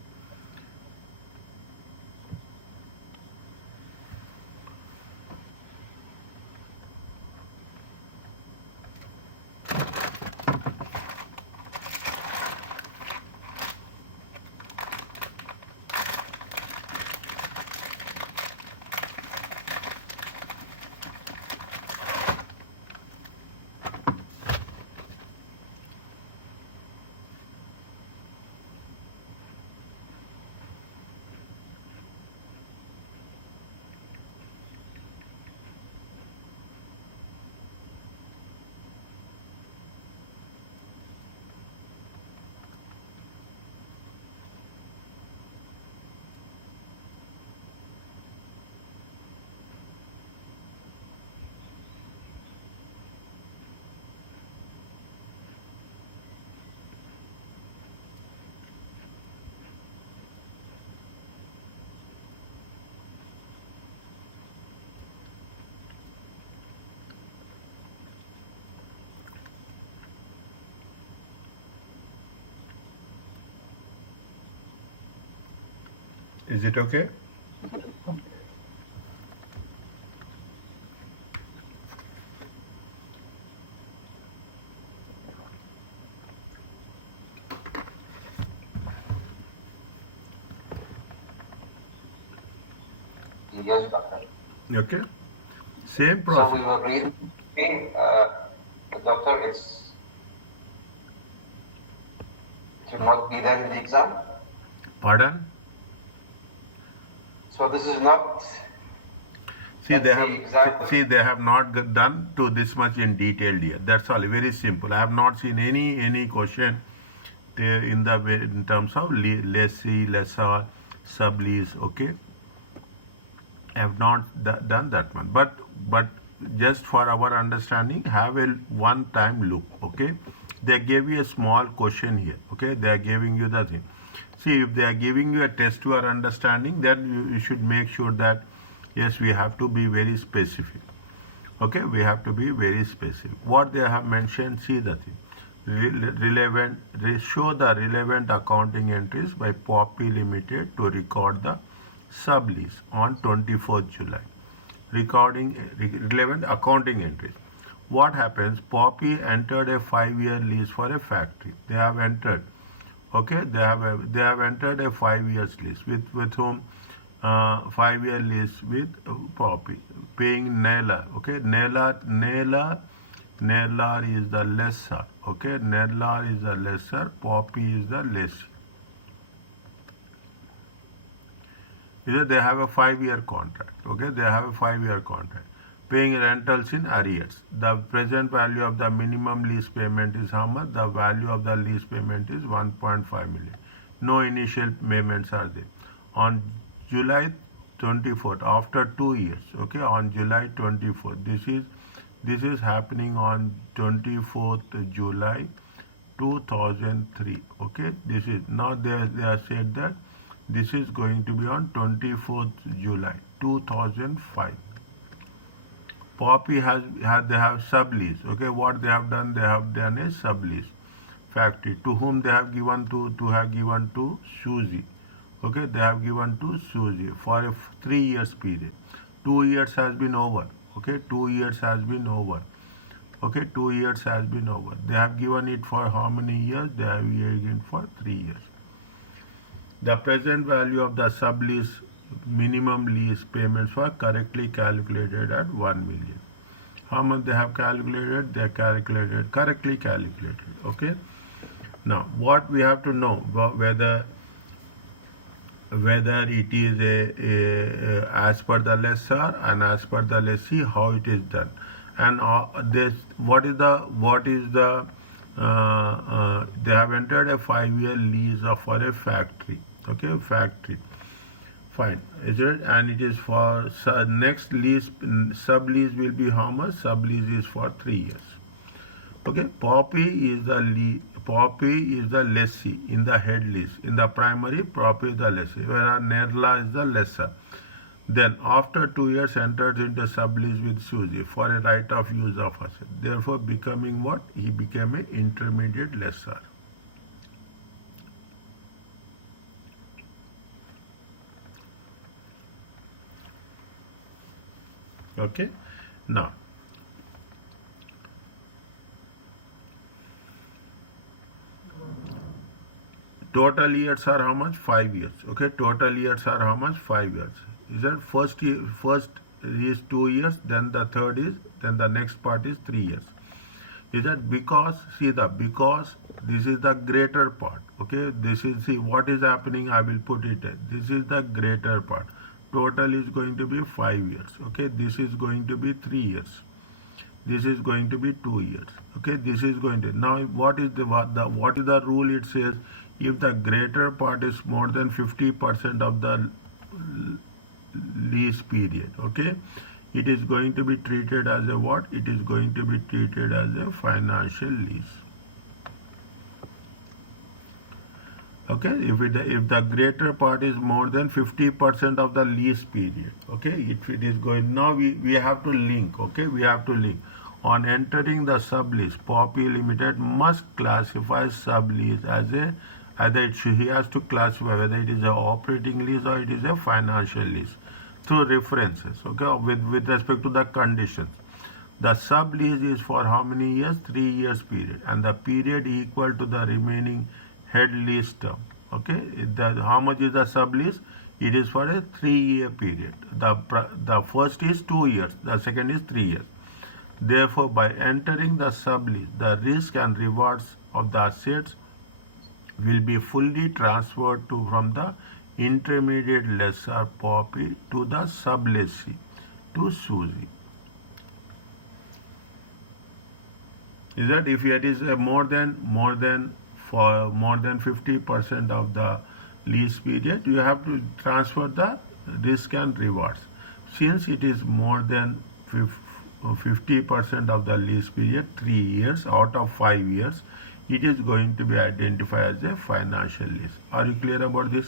Is it okay? Yes, doctor. Okay. Same So process. we were reading, doctor, it should not be there in the exam. Pardon? So this is not. See, That's they the have example. see they have not done to this much in detail here. That's all. Very simple. I have not seen any question there in the in terms of lessee, lessor, sublease. Okay, I have not done that one. But just for our understanding, have a one time look. Okay, they gave you a small question here. Okay, they are giving you the thing. See, if they are giving you a test to your understanding, then you should make sure that yes, we have to be very specific. Okay, we have to be very specific. What they have mentioned, see the thing. Show the relevant accounting entries by Poppy Limited to record the sublease on 24th July. Recording relevant accounting entries. What happens? Poppy entered a 5-year lease for a factory. They have entered. Okay, they have entered a 5 years lease with whom 5-year lease with Poppy, paying Naylor. Okay, Naylor is the lessor. Okay, Naylor is the lessor. Poppy is the lessee. They have a 5-year contract. Okay, they have a 5-year contract. Paying rentals in arrears. The present value of the minimum lease payment is how much? The value of the lease payment is 1.5 million. No initial payments are there. On July 24th, after 2 years, okay, on July 24th, this is happening on 24th July 2003. Okay, this is now they have said that this is going to be on 24th July 2005. Poppy they have sublease. Okay, what they have done? They have done a sublease factory to whom they have given to Suzy. Okay, they have given to Suzy for a 3 years period. 2 years has been over. Okay, 2 years has been over. Okay, 2 years has been over. They have given it for how many years? They have given it for 3 years. The present value of the sublease minimum lease payments were correctly calculated at 1 million. How much they have calculated? They are correctly calculated. Okay. Now, what we have to know whether it is as per the lessor and as per the lessee, how it is done, and what is the they have entered a 5-year lease for a factory. Okay, factory. Fine, is it? And it is for next lease, sublease will be how much? Sublease is for 3 years. Okay, Poppy is the lessee in the head lease. In the primary, Poppy is the lessee, whereas Nerla is the lessor. Then after 2 years enters into sublease with Suzy for a right of use of asset. Therefore becoming what? He became an intermediate lessor. Okay. Now total years are how much? 5 years. Okay, total years are how much? 5 years. Is that first is 2 years, then the third is, then the next part is 3 years. Is that because, see because this is the greater part. Okay, this is, see what is happening, I will put it, this is the greater part. Total is going to be 5 years. Okay, this is going to be 3 years. This is going to be 2 years. Okay, this is going to, now what is the rule? It says if the greater part is more than 50% of the lease period, okay, it is going to be treated as a what? It is going to be treated as a financial lease. Okay, if the greater part is more than 50% of the lease period, okay, it is going, now we have to link, okay, we have to link. On entering the sublease, Poppy Limited must classify sublease as a, either he has to classify whether it is an operating lease or it is a financial lease through references, okay, with respect to the conditions. The sublease is for how many years? 3 years period, and the period equal to the remaining head lease term. Okay, how much is the sublease? It is for a 3-year period. The first is 2 years, the second is 3 years. Therefore, by entering the sublease, the risk and rewards of the assets will be fully transferred from the intermediate lessor Poppy to the sublessee, to Suzy. Is that if it is more than 50% of the lease period, you have to transfer the risk and rewards. Since it is more than 50% of the lease period, 3 years out of 5 years, it is going to be identified as a financial lease. Are you clear about this?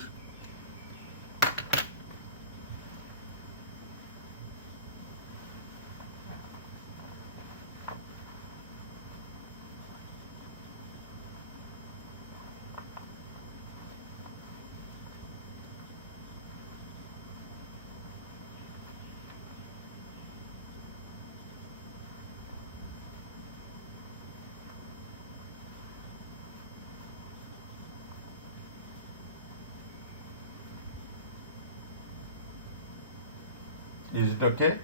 Is it okay?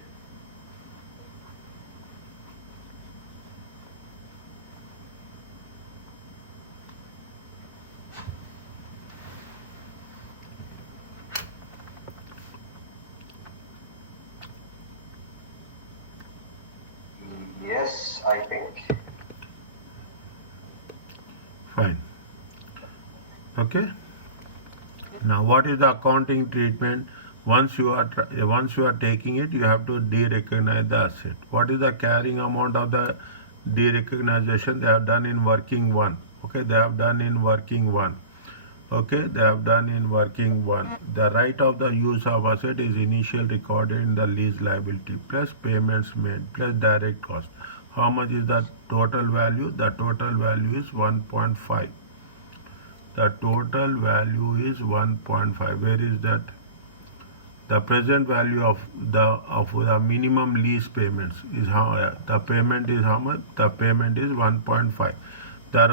Yes, I think. Fine. Okay. Now, what is the accounting treatment? Once you are taking it, you have to de-recognize the asset. What is the carrying amount of the de-recognition? They have done in working one. Okay, they have done in working one. Okay, they have done in working one. The right of the use of asset is initial recorded in the lease liability plus payments made plus direct cost. How much is the total value? The total value is 1.5. The total value is 1.5. Where is that? The present value of the minimum lease payments is how the payment is how much? The payment is 1.5. The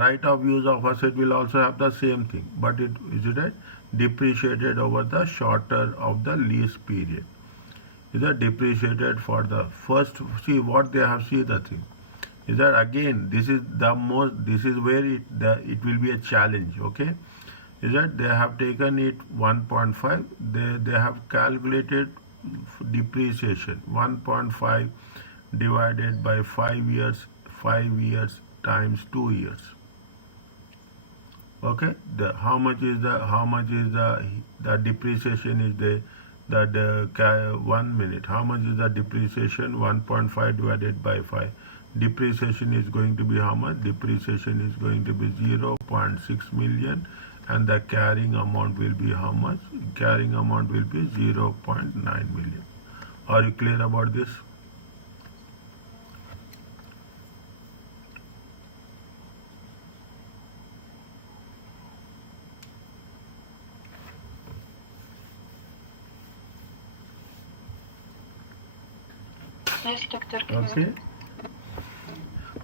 right of use of asset will also have the same thing, but it is depreciated over the shorter of the lease period. Is that depreciated for the first? See what they have. See the thing. Is that again? This is the most. This is where it will be a challenge. Okay. Is that they have taken it 1.5. They have calculated depreciation 1.5 divided by 5 years. 5 years times 2 years. Okay, how much is the depreciation is the 1 minute. How much is the depreciation? 1.5 divided by 5. Depreciation is going to be how much? Depreciation is going to be 0.6 million, and the carrying amount will be how much? Carrying amount will be 0.9 million. Are you clear about this? Yes, Doctor. Okay.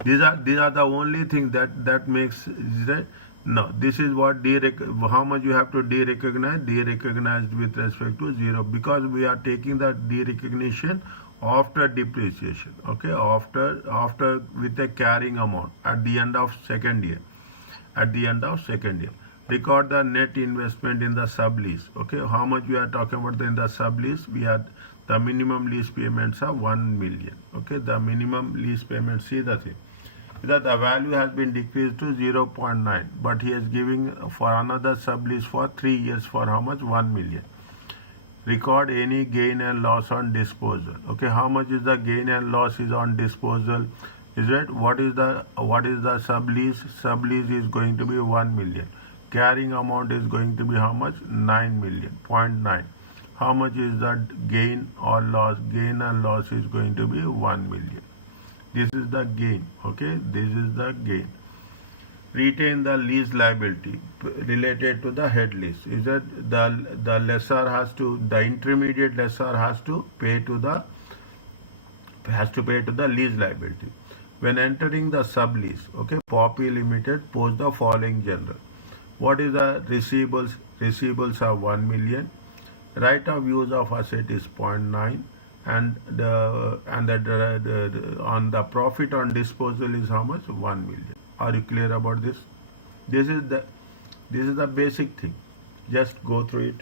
These are the only thing that makes right. No, this is what how much you have to derecognize. Derecognized with respect to 0, because we are taking the derecognition after depreciation. Okay, after with a carrying amount at the end of second year. At the end of second year, record the net investment in the sublease. Okay, how much we are talking about in the sublease? We had the minimum lease payments are 1 million. Okay, the minimum lease payment, see the thing that the value has been decreased to 0.9, but he is giving for another sublease for 3 years for how much? 1 million. Record any gain and loss on disposal. Okay, how much is the gain and loss is on disposal? Is it what is the sublease? Sublease is going to be 1 million. Carrying amount is going to be how much? 9 million, 0.9. How much is the gain or loss? Gain and loss is going to be 1 million. This is the gain. Okay, this is the gain. Retain the lease liability related to the head lease. Is that the lessor has to, the intermediate lessor has to pay to the lease liability. When entering the sublease, okay, Poppy Limited post the following general. What is the receivables? Receivables are 1 million. Right of use of asset is 0.9, and on the profit on disposal is how much? 1 million. Are you clear about this? This is the basic thing. Just go through it.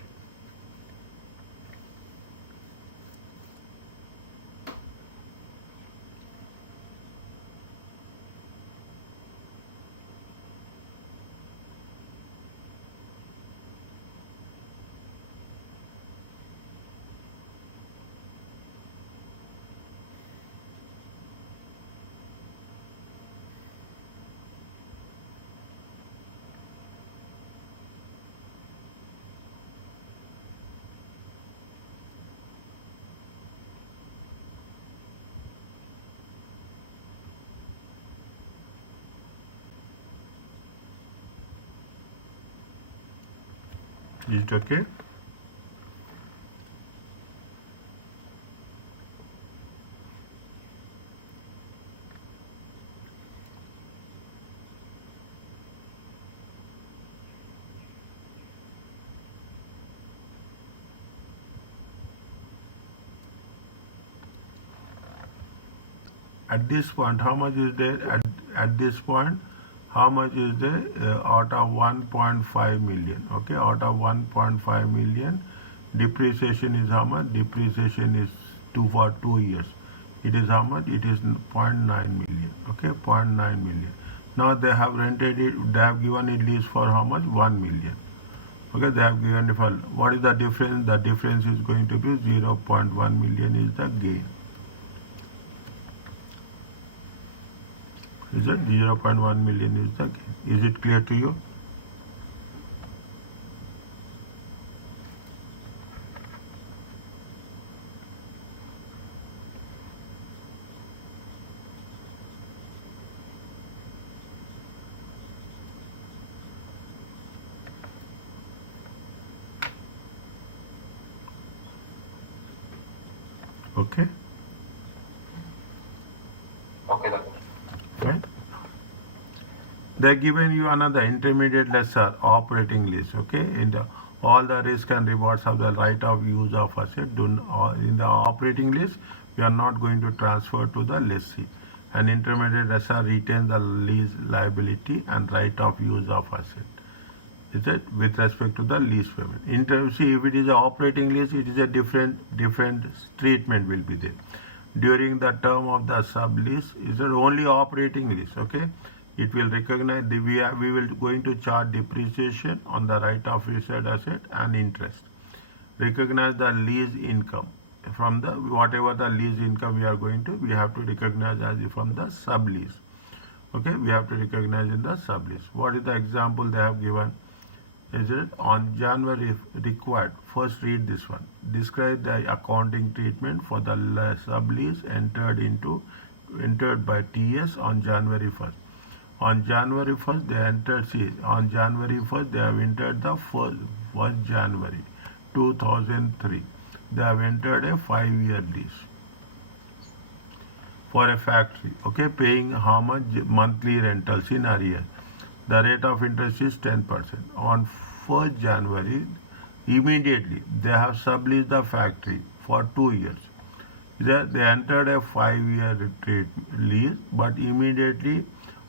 Is it okay? At this point, how much is there? At this point, how much is there out of 1.5 million? Okay, out of 1.5 million, depreciation is how much? Depreciation is for 2 years. It is how much? It is 0.9 million. Okay, 0.9 million. Now they have rented it. They have given it lease for how much? 1 million. Okay, they have given it for. What is the difference? The difference is going to be 0.1 million is the gain. Is it 0.1 million is the gain? Is it clear to you? Okay. Okay, doctor. Right. They have given you another intermediate lessor operating lease. Okay, in the all the risk and rewards of the right of use of asset. In the operating lease, we are not going to transfer to the lessee. An intermediate lessor retains the lease liability and right of use of asset. Is it with respect to the lease payment? See, if it is an operating lease, it is a different treatment will be there. During the term of the sublease, is it only operating lease? Okay, it will recognize we will going to charge depreciation on the right of use asset and interest. Recognize the lease income from the whatever the lease income we have to recognize as from the sublease. Okay, we have to recognize in the sublease. What is the example they have given? Is it on January required? First read this one. Describe the accounting treatment for the sublease entered by TS on January 1st. On January 1st, they entered, see, on January 1st, they have entered the 1st January 2003. They have entered a 5-year lease for a factory, okay, paying how much monthly rentals in arrears. The rate of interest is 10%. On 1st January, immediately they have subleased the factory for 2 years. They entered a 5-year lease, but immediately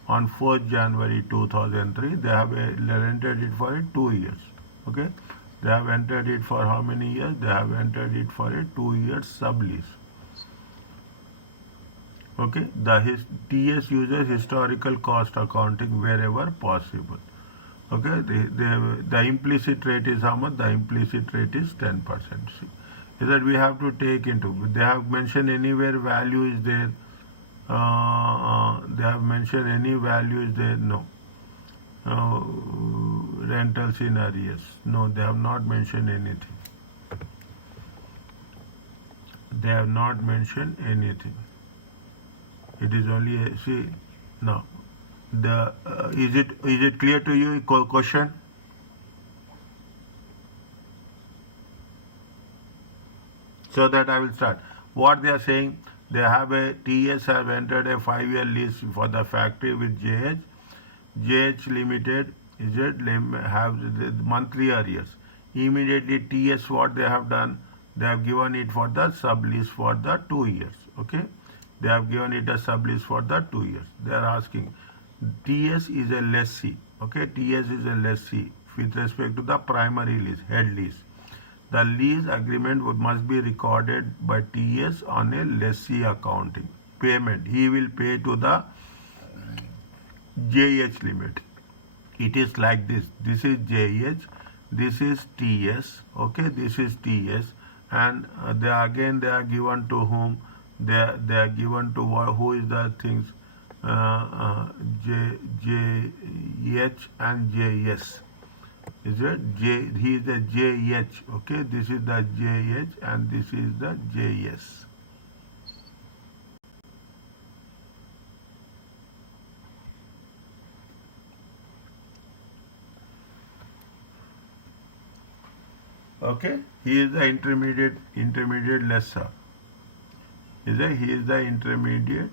on 1st January 2003, they have rented it for 2 years. Okay, they have entered it for how many years? They have entered it for a 2-year sublease. Okay, TS uses historical cost accounting wherever possible. Okay, the implicit rate is how much? The implicit rate is 10%. See, is that we have to take into. They have mentioned anywhere value is there. They have mentioned any value is there. No. Rentals in arrears. No, they have not mentioned anything. They have not mentioned anything. It is only see now. Is it clear to you? Question. So that I will start. What they are saying, they have TS have entered a 5-year lease for the factory with JH. JH Limited is it have the monthly arrears. Immediately TS what they have done, they have given it for the sublease for the 2 years. Okay, they have given it a sublease for the 2 years. They are asking, TS is a lessee. Okay, TS is a lessee with respect to the primary lease, head lease. The lease agreement must be recorded by TS on a lessee accounting. Payment, he will pay to the JH limit. It is like this. This is JH, this is TS. Okay, this is TS, and they are given to whom? They are given to who is the things? JH and JS. Is it he is the JH. Okay, this is the JH and this is the JS. Okay, he is the intermediate lesser. He is the intermediate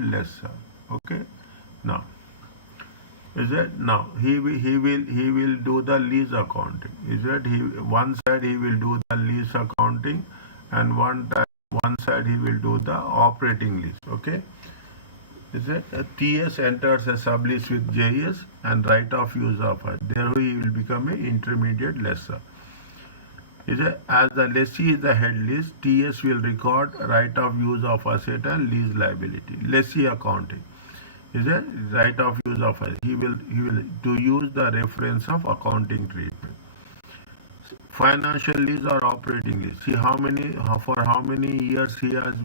lesser. Okay, now he will do the lease accounting. One side he will do the lease accounting, and one side he will do the operating lease. Okay, TS enters a sublease with JS and right of use offer. There he will become an intermediate lesser. As the lessee is the head lease, TS will record right of use of asset and lease liability. Lessee accounting is a right of use of asset. He will to use the reference of accounting treatment. Financial lease or operating lease. See how many years he has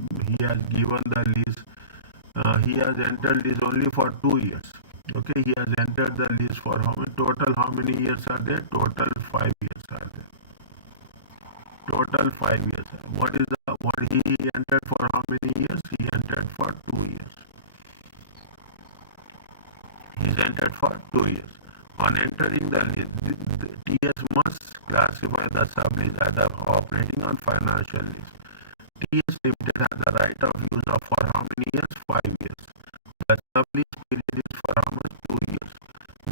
given the lease. He has entered lease only for 2 years. Okay, he has entered the lease for how many years are there? Total 5 years are there. Total 5 years. What he entered for how many years? He entered for 2 years. He's entered for 2 years. On entering the lease, the TS must classify the sublease as operating on financial lease. TS Limited has the right of use of for how many years? 5 years. The sublease period is for how much? 2 years.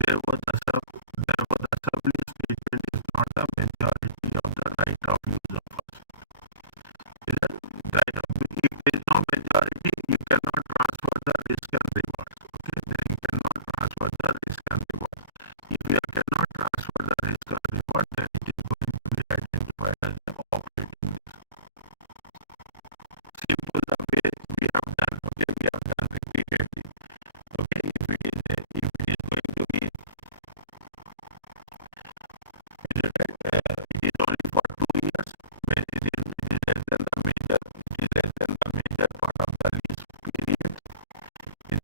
Therefore, the sublease treatment is not the majority of the right of use of us. If there is no majority, you cannot transfer the risk and rewards. Okay, then you cannot transfer the risk and reward. If you cannot transfer the risk and reward, then it is going to be identified as the operating risk. Simple the way we have done. Okay, we have done repeatedly. Okay, if it is going to be, it is only for 2 years. When it is less than the major part of the lease period. Is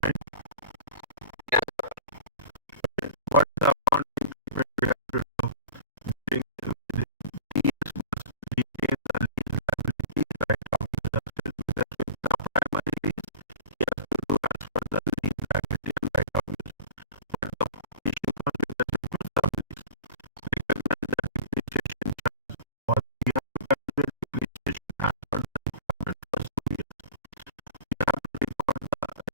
fine? Yes. What is the accounting treatment we have to do? During the lease must retain the lease liability right of use of sale. With respect to the primary lease, he has to do as per the lease liability and right of use. But the issue comes with respect to sublease. Recognize that depreciation charge or we have to calculate depreciation as per the requirement for 2 years. You have to record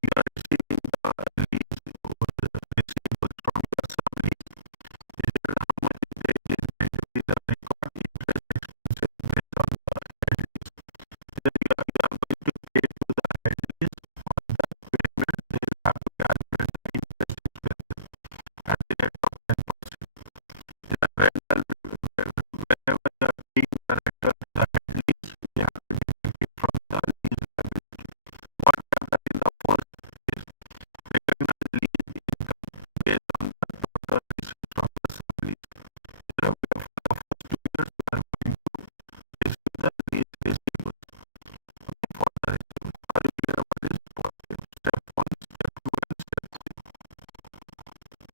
you are receiving the lease receivables from your sublease. This is how much there is inventory, the record interest expenses based on the head lease. Then you are going to pay to the head lease. On that payment, they will have to calculate the interest expenses at the rate of 10%. The rental, whenever you are paying the rental to the head lease, you have to deduct it from the lease liability. What happens in the first is recognize lease income based on the total received from the sublease. So for the first 2 years, you are going to receive the lease receivables for the receivables. Are you clear about this? Step 1, step 2, and step 3. That's the most important.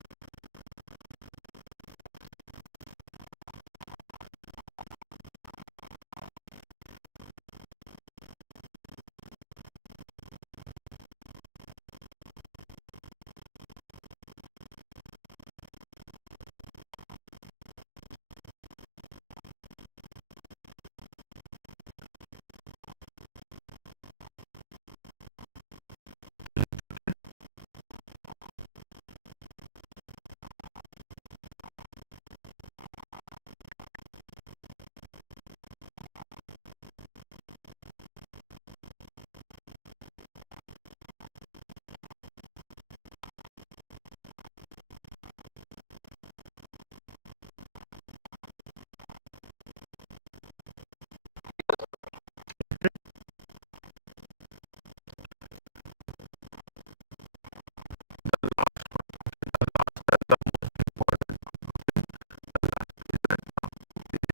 This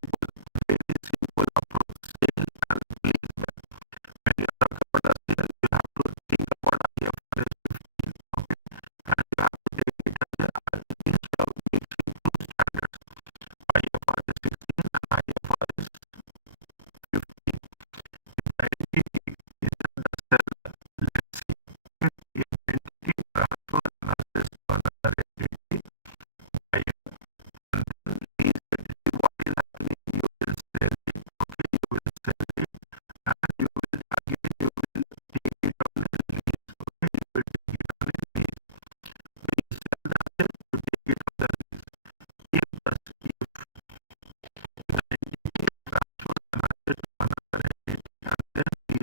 is a very simple approach. Sale and leaseback. When you talk about a sale, you have to think about IFRS 15, okay? And you have to take it as instead of mixing two standards, IFRS 16 and IFRS 15. If the entity is not the seller, let's see. If entity transfer assets to another entity, buyer, and then lease entity, what is happening? You will sell it, okay? You will sell it, and you will again you will take it on a lease, okay? You will take it on a lease. When you sell the asset, you take it on the lease. If the entity transfers an asset to another entity and then lease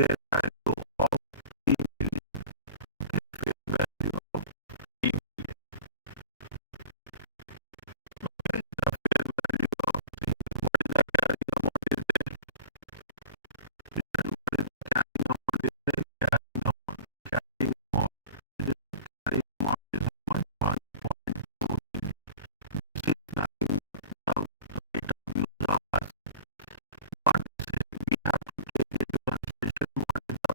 fair value of 3 million. Fair value of 3 million. Okay, the fair value of 3 million. What is the carrying amount is there? What is the carrying amount is there? Carrying amount. Carrying amount. Carrying amount is how much? 1.2 million. This is nothing but the rate of use of us. What is it? We have to take into consideration what is the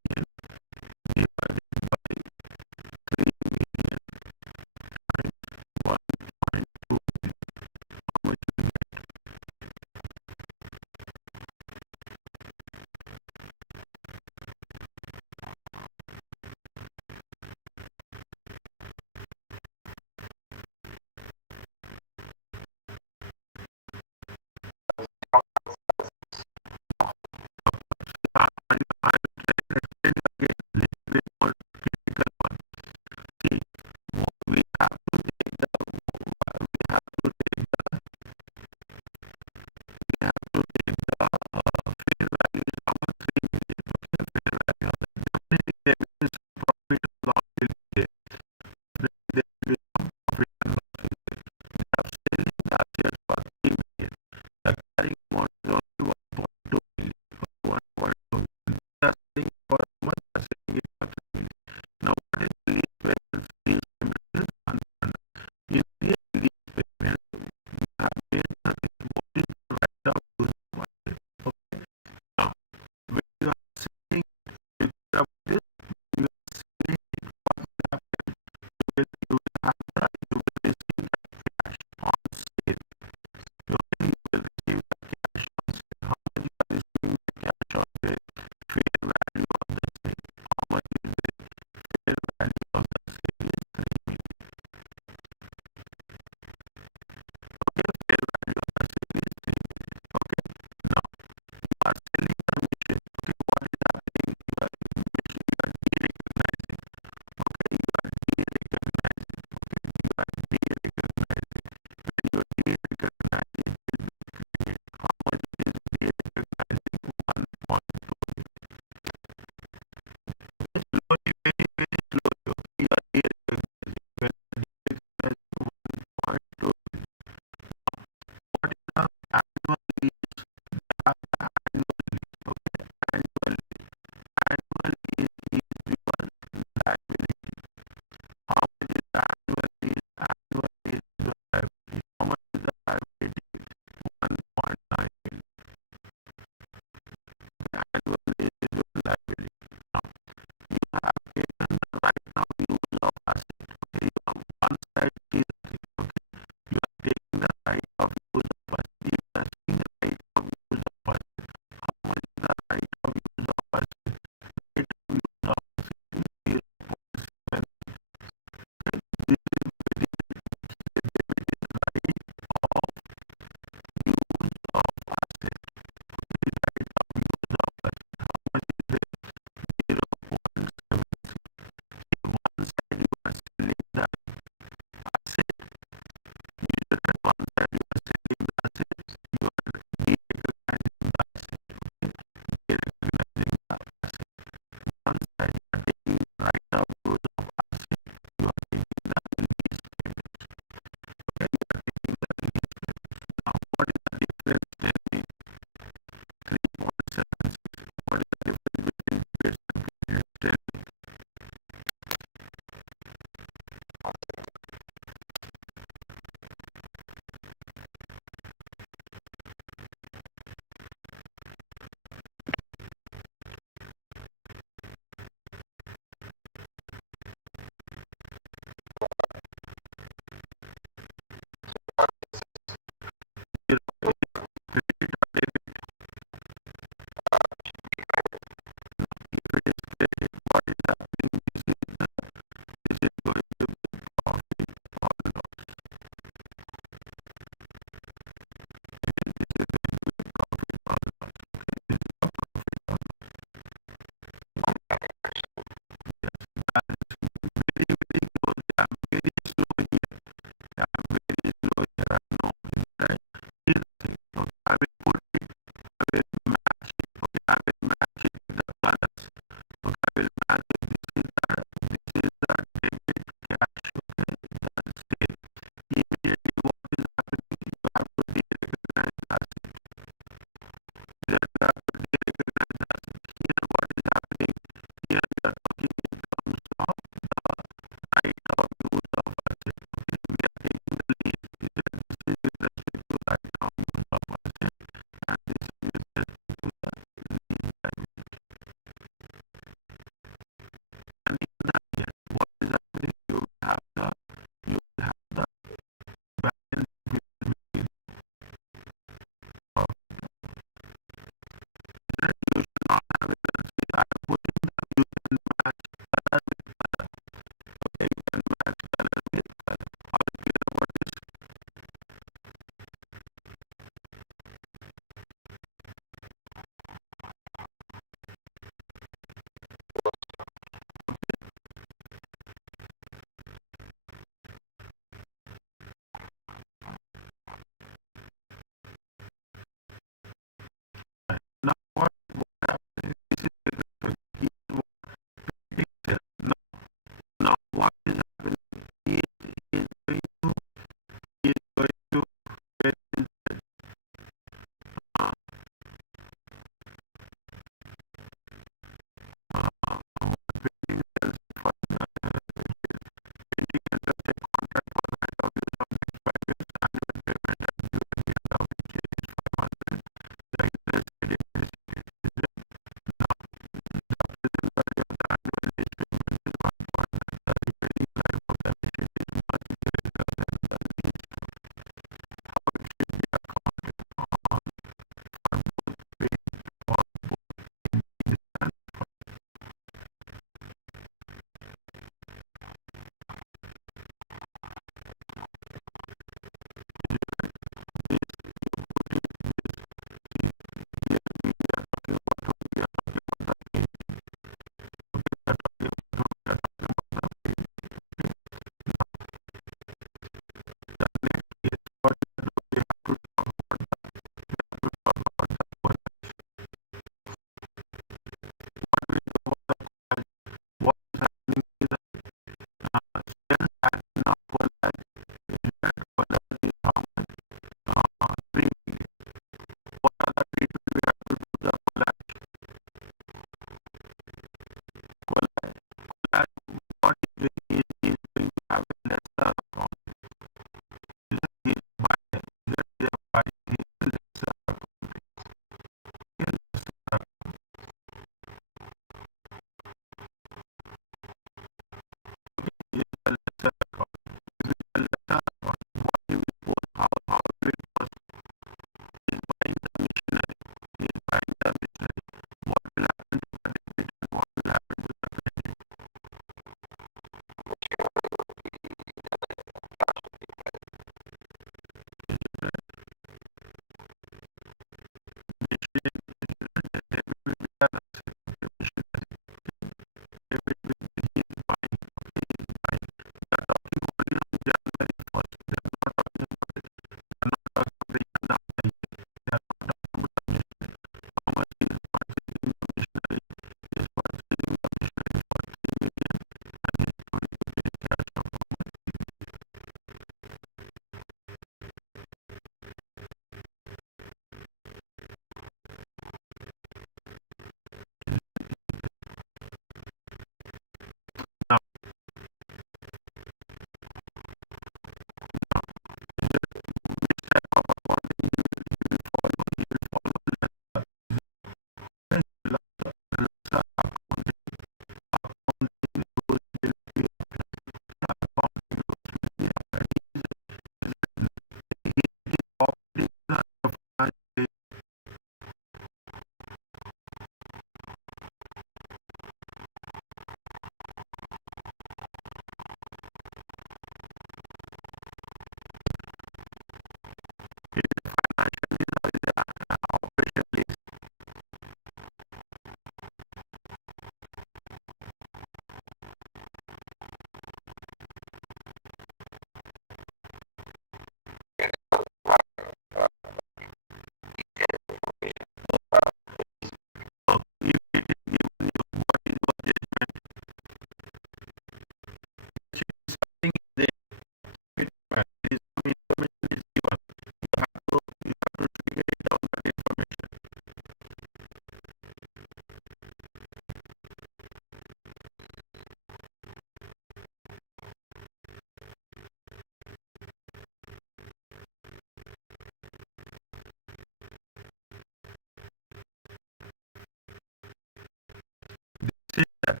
Say that.